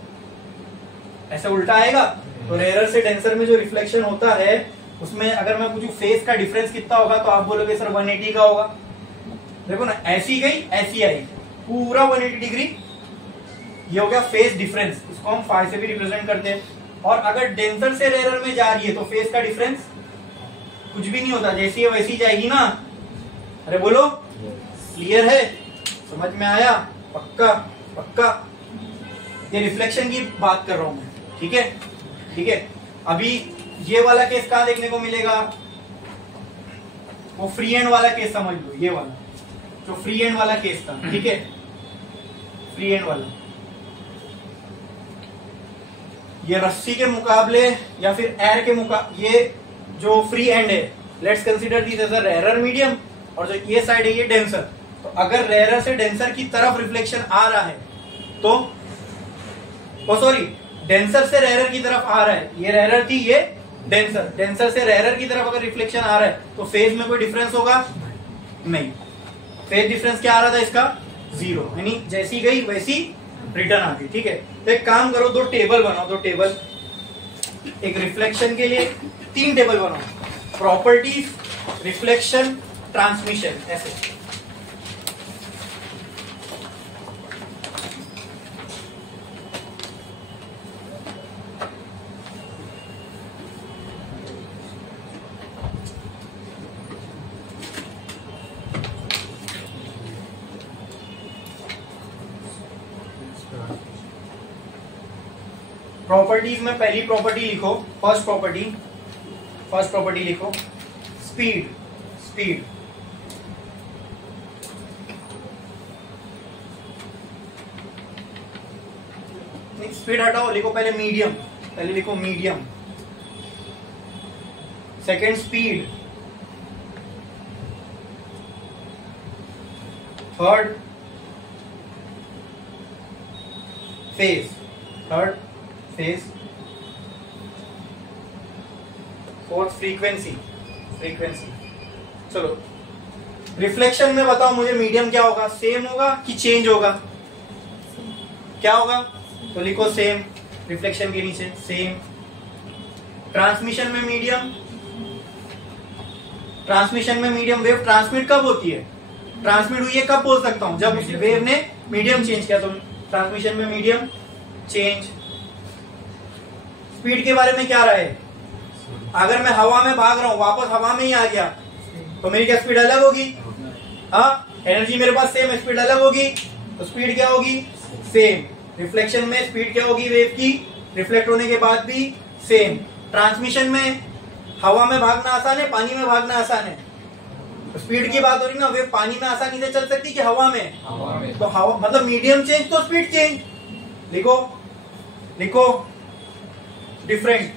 ऐसे उल्टा आएगा। तो रेयर से डेंसर में जो रिफ्लेक्शन होता है उसमें अगर मैं पूछूं फेस का डिफरेंस कितना होगा, तो आप बोलोगे सर 180 का होगा। देखो ना, ऐसी गई ऐसी आई, पूरा 180 डिग्री, ये हो गया फेस डिफरेंस, इसको हम फाई से भी रिप्रेजेंट करते हैं। और अगर डेंसर से रेयर में जा रही है तो फेस का डिफरेंस कुछ भी नहीं होता, जैसी है वैसी जाएगी ना। अरे बोलो क्लियर है, समझ में आया, पक्का पक्का। ये रिफ्लेक्शन की बात कर रहा हूं मैं। ठीक है, ठीक है, अभी ये वाला केस कहां देखने को मिलेगा, वो फ्री एंड वाला केस समझ लो, ये वाला जो फ्री एंड वाला केस था। ठीक है, फ्री एंड वाला, ये रस्सी के मुकाबले या फिर एयर के मुकाबले, ये जो फ्री एंड है, let's consider this as a rare medium, और जो ये साइड है ये डेंसर। तो अगर रेयर से डेंसर की तरफ रिफ्लेक्शन आ रहा है तो, सॉरी, डेंसर से रेयर की तरफ आ रहा है, ये रेयर थी, ये डेंसर, डेंसर से रेयर की तरफ अगर रिफ्लेक्शन आ रहा है तो फेज में कोई डिफरेंस होगा नहीं। फेज डिफरेंस क्या आ रहा था इसका, 0, यानी जैसी गई वैसी रिटर्न आ गई। ठीक है, तो एक काम करो, दो टेबल बनाओ, दो टेबल, एक रिफ्लेक्शन के लिए 3 टेबल बनाओ, प्रॉपर्टीज, रिफ्लेक्शन, ट्रांसमिशन, ऐसे। प्रॉपर्टीज में पहली प्रॉपर्टी लिखो, फर्स्ट प्रॉपर्टी लिखो, स्पीड, स्पीड। स्पीड हटाओ, लिखो पहले मीडियम, पहले लिखो medium. Second speed, third phase, third phase, fourth frequency, frequency. चलो रिफ्लेक्शन में बताओ मुझे, मीडियम क्या होगा, सेम होगा कि चेंज होगा, क्या होगा? तो लिखो सेम, रिफ्लेक्शन के नीचे सेम। ट्रांसमिशन में मीडियम, ट्रांसमिशन में मीडियम वेव ट्रांसमिट कब होती है? ट्रांसमिट हुई है कब बोल सकता हूं? जब उस वेव ने मीडियम चेंज किया। तो ट्रांसमिशन में मीडियम चेंज। स्पीड के बारे में क्या रहा है? अगर मैं हवा में भाग रहा हूं, वापस हवा में ही आ गया, तो मेरी क्या स्पीड अलग होगी? हाँ, एनर्जी मेरे पास सेम है, स्पीड अलग होगी, तो स्पीड क्या होगी? सेम। रिफ्लेक्शन में स्पीड क्या होगी वेव की? रिफ्लेक्ट होने के बाद भी सेम। ट्रांसमिशन में हवा में भागना आसान है, पानी में भागना आसान है? तो स्पीड की बात हो रही ना, वेव पानी में आसानी से चल सकती कि हवा में? हवा में। तो हवा मतलब मीडियम चेंज तो स्पीड चेंज। लिखो लिखो डिफरेंट,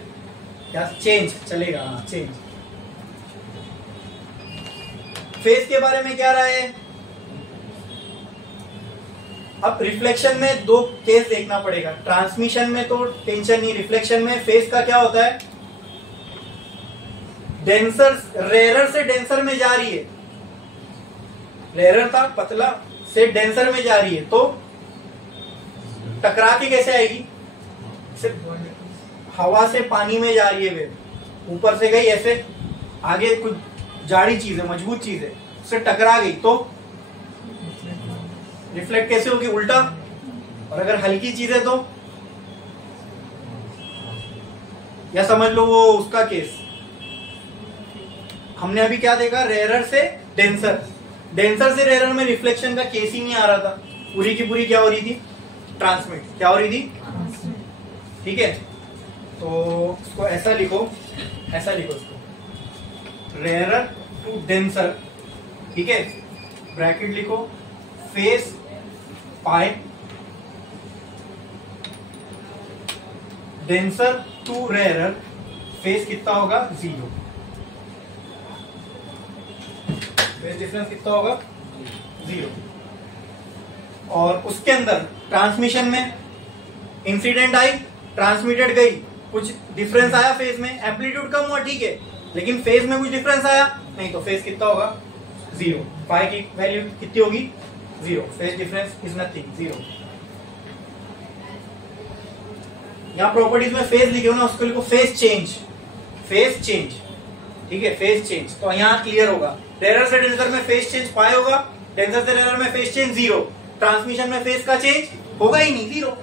क्या चेंज चलेगा? हाँ, चेंज। फेज के बारे में क्या रहा है? अब रिफ्लेक्शन में दो केस देखना पड़ेगा। ट्रांसमिशन में तो टेंशन नहीं, रिफ्लेक्शन में फेज का क्या होता है? डेंसर, रेयरर से डेंसर में जा रही है। रेयरर था पतला से डेंसर में जा रही है, तो टकरा के कैसे आएगी? हवा से पानी में जा रही है वेव, ऊपर से गई ऐसे, आगे कुछ जाड़ी चीज है, मजबूत चीज है, उससे टकरा गई तो रिफ्लेक्ट कैसे होगी? उल्टा। और अगर हल्की चीज है तो, या समझ लो वो उसका केस हमने अभी क्या देखा? रेयरर से डेंसर, डेंसर से रेयरर में रिफ्लेक्शन का केस ही नहीं आ रहा था। पूरी की पूरी क्या हो रही थी? ट्रांसमिट। क्या हो रही थी? ठीक है, तो उसको ऐसा लिखो, ऐसा लिखो इसको, रेयरर टू डेंसर। ठीक है, ब्रैकेट लिखो, phase pi, denser to rarer, phase कितना होगा? 0। फेस डिफरेंस कितना होगा? 0। और उसके अंदर ट्रांसमिशन में इंसिडेंट आई, ट्रांसमिटेड गई, कुछ डिफरेंस आया फेज में, एम्पलीट्यूड कम हुआ ठीक है, लेकिन फेज में कुछ डिफरेंस आया नहीं, तो फेज कितना होगा? 0। पाई की वैल्यू कितनी होगी? 0। Phase difference is nothing, 0। यहां प्रॉपर्टीज में फेज लिखे हो ना, उसको लिखो फेज चेंज, फेज चेंज। ठीक है, फेज चेंज, तो यहां क्लियर होगा। रेयरर से डेंसर में फेज चेंज पाई होगा, डेंसर से रेयरर में फेज चेंज 0। ट्रांसमिशन में फेज का चेंज होगा ही नहीं, 0।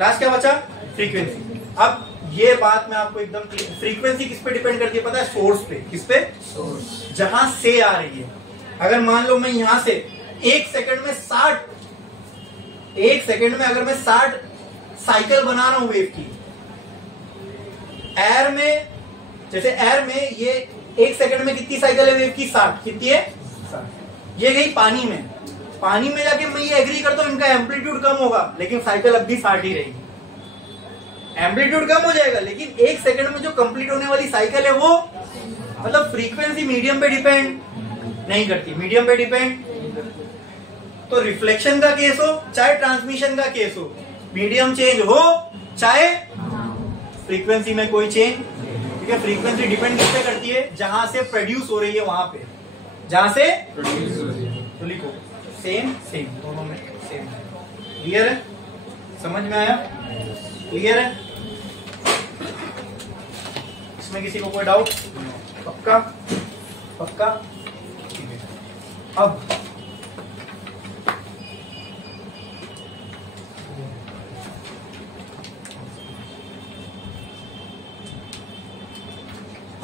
लास्ट क्या बचा? फ्रीक्वेंसी। अब ये बात मैं आपको एकदम क्लियर, फ्रीक्वेंसी किस पे डिपेंड करती है पता है? सोर्स पे। किस पे? सोर्स। जहां से आ रही है। अगर मान लो मैं यहां से 1 सेकंड में 60, 1 सेकंड में अगर मैं 60 साइकिल बना रहा हूं वेव की, एयर में, जैसे एयर में ये 1 सेकंड में कितनी साइकिल है वेव की? 60। कितनी है? 60। ये गई पानी में, पानी में जाके मैं ये एग्री करता हूं इनका एम्पलीट्यूड कम होगा, लेकिन साइकिल अब भी 60 ही रहेगी। एम्पलीट्यूड कम हो जाएगा, लेकिन 1 सेकंड में जो कंप्लीट होने वाली साइकिल है वो, मतलब फ्रीक्वेंसी मीडियम पे डिपेंड नहीं करती, मीडियम पे डिपेंड। तो रिफ्लेक्शन का केस हो चाहे ट्रांसमिशन का केस हो, मीडियम चेंज हो चाहे फ्रीक्वेंसी में कोई चेंज, ठीक है। फ्रीक्वेंसी डिपेंड किस पे करती है? जहां से प्रोड्यूस हो रही है वहां पे, जहां से प्रोड्यूस हो रही है। तो लिखो सेम सेम, दोनों में सेम है। क्लियर है? समझ में आया? क्लियर है? इसमें किसी को कोई डाउट? पक्का? पक्का?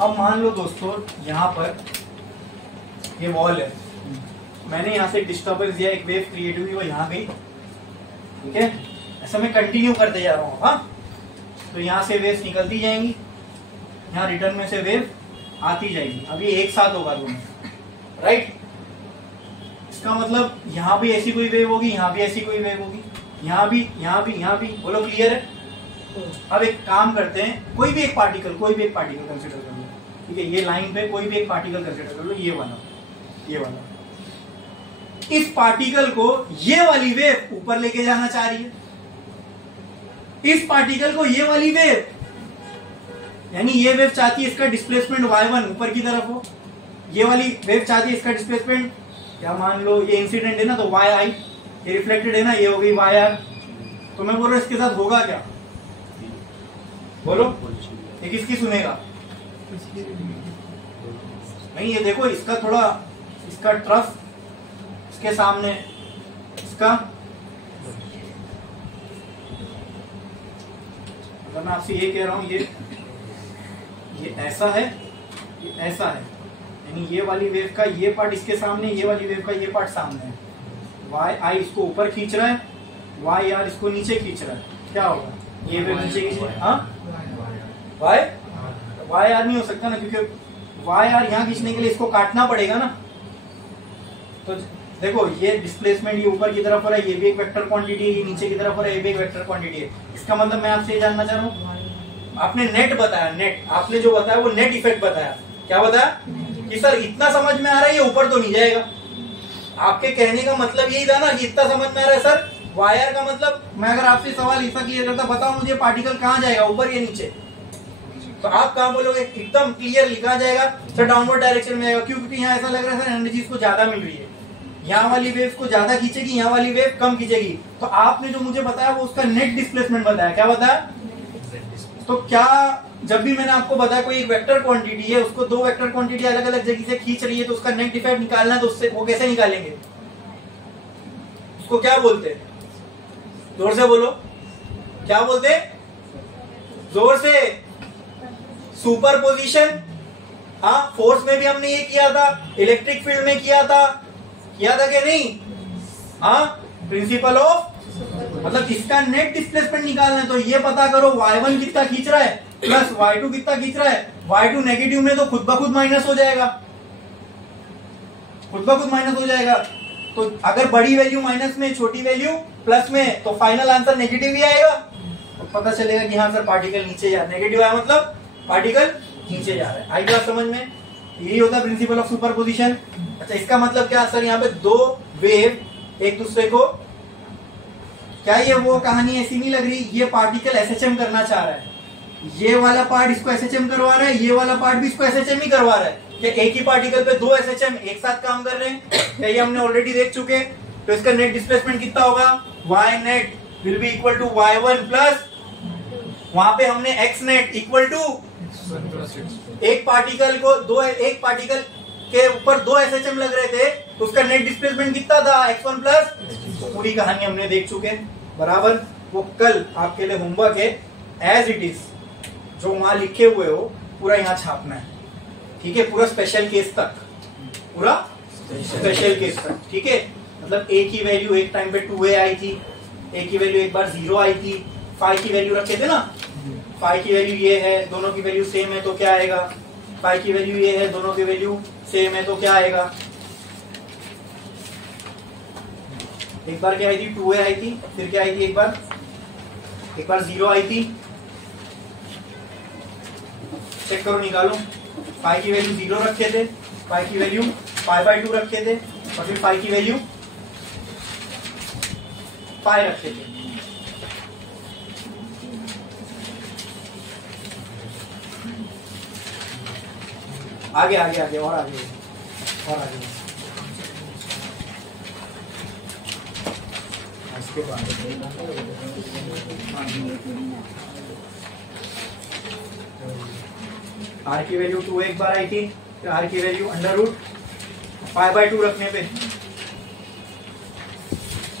अब मान लो दोस्तों यहां पर ये वॉल है, मैंने यहां से एक डिस्टर्बेंस दिया, एक वेव क्रिएट हुई, वो यहां गई, ठीक है। ऐसा मैं कंटिन्यू करते जा रहा हूं, हाँ। तो यहां से वेव्स निकलती जाएंगी, यहां रिटर्न में से वेव आती जाएगी। अब ये एक साथ होगा दोनों, राइट। इसका मतलब यहां भी ऐसी कोई वेव होगी, यहां भी ऐसी कोई वेव होगी, यहां भी, यहां भी, यहां भी। बोलो क्लियर है? अब एक काम करते हैं, कोई भी एक पार्टिकल कंसिडर कर लो, ठीक है। ये लाइन पे कोई भी एक पार्टिकल कंसिडर कर लो, ये वाला, ये वाला। इस पार्टिकल को ये वाली वेव ऊपर लेके जाना चाह रही है, इस पार्टिकल को ये वाली वेव, यानी ये वेव चाहती है इसका डिस्प्लेसमेंट y1 ऊपर की तरफ हो, ये वाली वेव चाहती है इसका डिस्प्लेसमेंट, क्या मान लो ये इंसिडेंट है ना, तो y i, ये रिफ्लेक्टेड है ना, ये हो गई y r, तो मैं बोल रहा हूँ इसके साथ होगा क्या, बोलो ये किसकी सुनेगा? नहीं, ये देखो इसका थोड़ा, इसका ट्रफ इसके सामने, इसका अगर मैं आपसे ये कह रहा हूं ये ऐसा है, ये ऐसा है, यानी ये वाली वेव का ये पार्ट इसके सामने, ये वाली वेव का ये पार्ट सामने है, वाई आई इसको ऊपर खींच रहा है, वाई आर इसको नीचे खींच रहा है, क्या होगा? ये वेव नीचे खींच, हाँ वाई आर नहीं हो सकता ना, क्योंकि वाई आर यहाँ खींचने के लिए इसको काटना पड़ेगा ना। तो देखो ये डिस्प्लेसमेंट ये ऊपर की तरफ हो रहा है, ये भी एक वेक्टर क्वांटिटी है, ये नीचे की तरफ हो रहा है, ये भी एक वेक्टर क्वांटिटी है। इसका मतलब मैं आपसे ये जानना चाह रहा हूँ, आपने नेट बताया, नेट आपने जो बताया वो नेट इफेक्ट बताया, क्या बताया कि सर इतना समझ में आ रहा है ये ऊपर तो नहीं जाएगा। आपके कहने का मतलब यही था ना कि इतना समझ में आ रहा है सर, वायर का मतलब, मैं अगर आपसे सवाल ऐसा किया करता, बताओ मुझे पार्टिकल कहाँ जाएगा, ऊपर या नीचे, तो आप कहाँ बोलोगे? एकदम क्लियर लिखा जाएगा सर डाउनवर्ड डायरेक्शन में आएगा। क्यों? क्योंकि यहाँ ऐसा लग रहा है सर एनर्जी इसको ज्यादा मिल रही है, यहाँ वाली वेव को ज्यादा खींचेगी, यहाँ वाली वेव कम खींचेगी। तो आपने जो मुझे बताया वो उसका नेट डिस्प्लेसमेंट बताया, क्या बताया? तो क्या जब भी मैंने आपको बताया कोई एक वेक्टर क्वांटिटी है, उसको दो वेक्टर क्वांटिटी अलग अलग जगह से खींच रही है, तो उसका नेट इफेक्ट निकालना है, तो उससे वो कैसे निकालेंगे? उसको क्या बोलते हैं? जोर से बोलो, क्या बोलते हैं? जोर से। सुपरपोजिशन। हाँ, फोर्स में भी हमने ये किया था, इलेक्ट्रिक फील्ड में किया था कि नहीं? हाँ, प्रिंसिपल ऑफ, मतलब इसका नेट डिस्प्लेसमेंट निकालना है, तो ये पता करो y1 कितना खींच रहा है प्लस y2 कितना खींच रहा है। y2 नेगेटिव में तो खुद ब खुद माइनस हो जाएगा, खुद ब खुद माइनस हो जाएगा। तो अगर बड़ी वैल्यू माइनस में, छोटी वैल्यू प्लस में, तो फाइनल आंसर नेगेटिव ही आएगा। तो पता चलेगा कि हाँ सर पार्टिकल नीचे जा, नेगेटिव आया मतलब पार्टिकल नीचे जा रहा है। आई बात समझ में? यही होता है प्रिंसिपल ऑफ सुपरपोजिशन। अच्छा, इसका मतलब क्या सर? यहाँ पे दो वेव एक दूसरे को, क्या ये वो कहानी ऐसी नहीं लग रही? ये पार्टिकल एसएचएम करना चाह रहा है, ये वाला पार्ट इसको एसएचएम करवा रहा है, ये वाला पार्ट भी इसको एसएचएम ही करवा रहा है। क्या एक ही पार्टिकल पे दो एसएचएम एक साथ काम कर रहे हैं? क्या ये हमने ऑलरेडी देख चुके। तो इसका नेट डिस्प्लेसमेंट कितना होगा? Y net will be equal to y1 plus, वहां पे हमने x नेट इक्वल टू, एक पार्टिकल को दो, एक पार्टिकल के ऊपर दो एसएचएम लग रहे थे, तो उसका नेट डिस्प्लेसमेंट कितना था? x1 plus. तो पूरी कहानी हमने देख चुके बराबर। वो कल आपके लिए होमवर्क है, एज इट इज जो वहां लिखे हुए हो पूरा यहाँ छापना है, ठीक है? पूरा स्पेशल केस तक, पूरा स्पेशल केस तक, ठीक है? मतलब a की वैल्यू एक टाइम पे 2a आई थी, a की वैल्यू एक बार 0 आई थी, फाई की वैल्यू रखे थे ना, फाई की वैल्यू ये है, दोनों की वैल्यू सेम है तो क्या आएगा? फाई की वैल्यू ये है, दोनों की वैल्यू सेम है तो क्या आएगा? एक बार क्या आई थी? 2a आई थी, फिर क्या आई थी? एक बार 0 आई थी। चेक करो, निकालो। फाई की वैल्यू 0 रखे थे, फाई की वैल्यू π/2 रखे थे, और फिर फाई की वैल्यू पाई रखे थे। आगे आगे आगे और आगे और आगे। इसके बाद आर की वैल्यू 2 एक बार आई थी, फिर आर की वैल्यू π/2 रखने पे,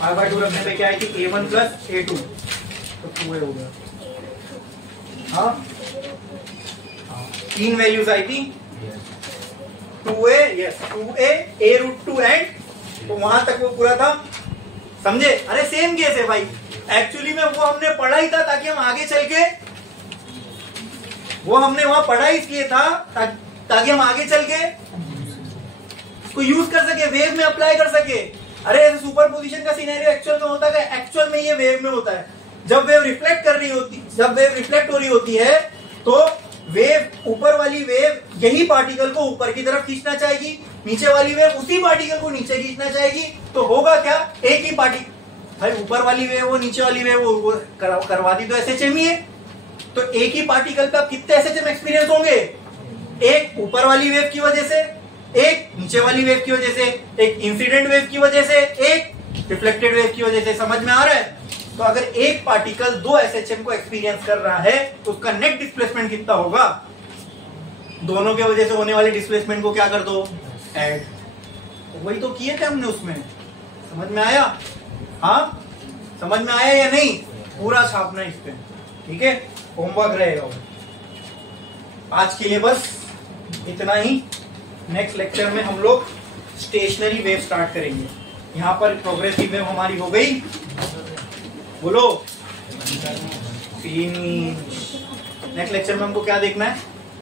π/2 रखने पे क्या आई थी? a1 प्लस a2, तो 2a हो गया। हाँ, तीन वैल्यूज आई थी, 2a, yes 2a, a√2 and, तो वहां तक वो पूरा था, समझे? अरे सेम केस है भाई, एक्चुअली में वो हमने पढ़ा ही था ताकि हम आगे चल के, वो हमने वहां पढ़ा इसलिए था ताकि हम आगे चल के उसको यूज कर सके, वेव में अप्लाई कर सके। अरे ऐसे सुपरपोजिशन का सिनेरियो एक्चुअल में होता है, एक्चुअल में ये वेव में होता है। जब वेव रिफ्लेक्ट कर रही होती, जब वेव रिफ्लेक्ट हो रही होती है, तो वेव, ऊपर वाली वेव यही पार्टिकल को ऊपर की तरफ खींचना चाहेगी, नीचे वाली वेव उसी पार्टिकल को नीचे खींचना चाहेगी। तो होगा क्या? एक ही पार्टिकल, भाई ऊपर वाली वेव वो नीचे वाली वेव वो करवा दी तो एसएचएम ही है। तो एक ही पार्टिकल पे अब कितने एसएचएम एक्सपीरियंस होंगे? एक ऊपर वाली वेव की वजह से, एक नीचे वाली वेव की वजह से, एक इंसिडेंट वेव की वजह से, एक रिफ्लेक्टेड वेव की वजह से। समझ में आ रहा है? तो अगर एक पार्टिकल 2 SHM को एक्सपीरियंस कर रहा है तो उसका नेट डिस्प्लेसमेंट कितना होगा? दोनों के वजह से होने वाले डिस्प्लेसमेंट को क्या कर दो, ऐड। तो वही तो किए थे हमने उसमें। समझ में आया? हाँ, समझ में आया या नहीं? पूरा छापना इस पे, ठीक है? होमवर्क रहेगा। आज के लिए बस इतना ही। नेक्स्ट लेक्चर में हम लोग स्टेशनरी वेव स्टार्ट करेंगे। यहाँ पर प्रोग्रेसिव वेव हमारी हो गई, बोलो। नेक्स्ट लेक्चर में हमको क्या देखना है?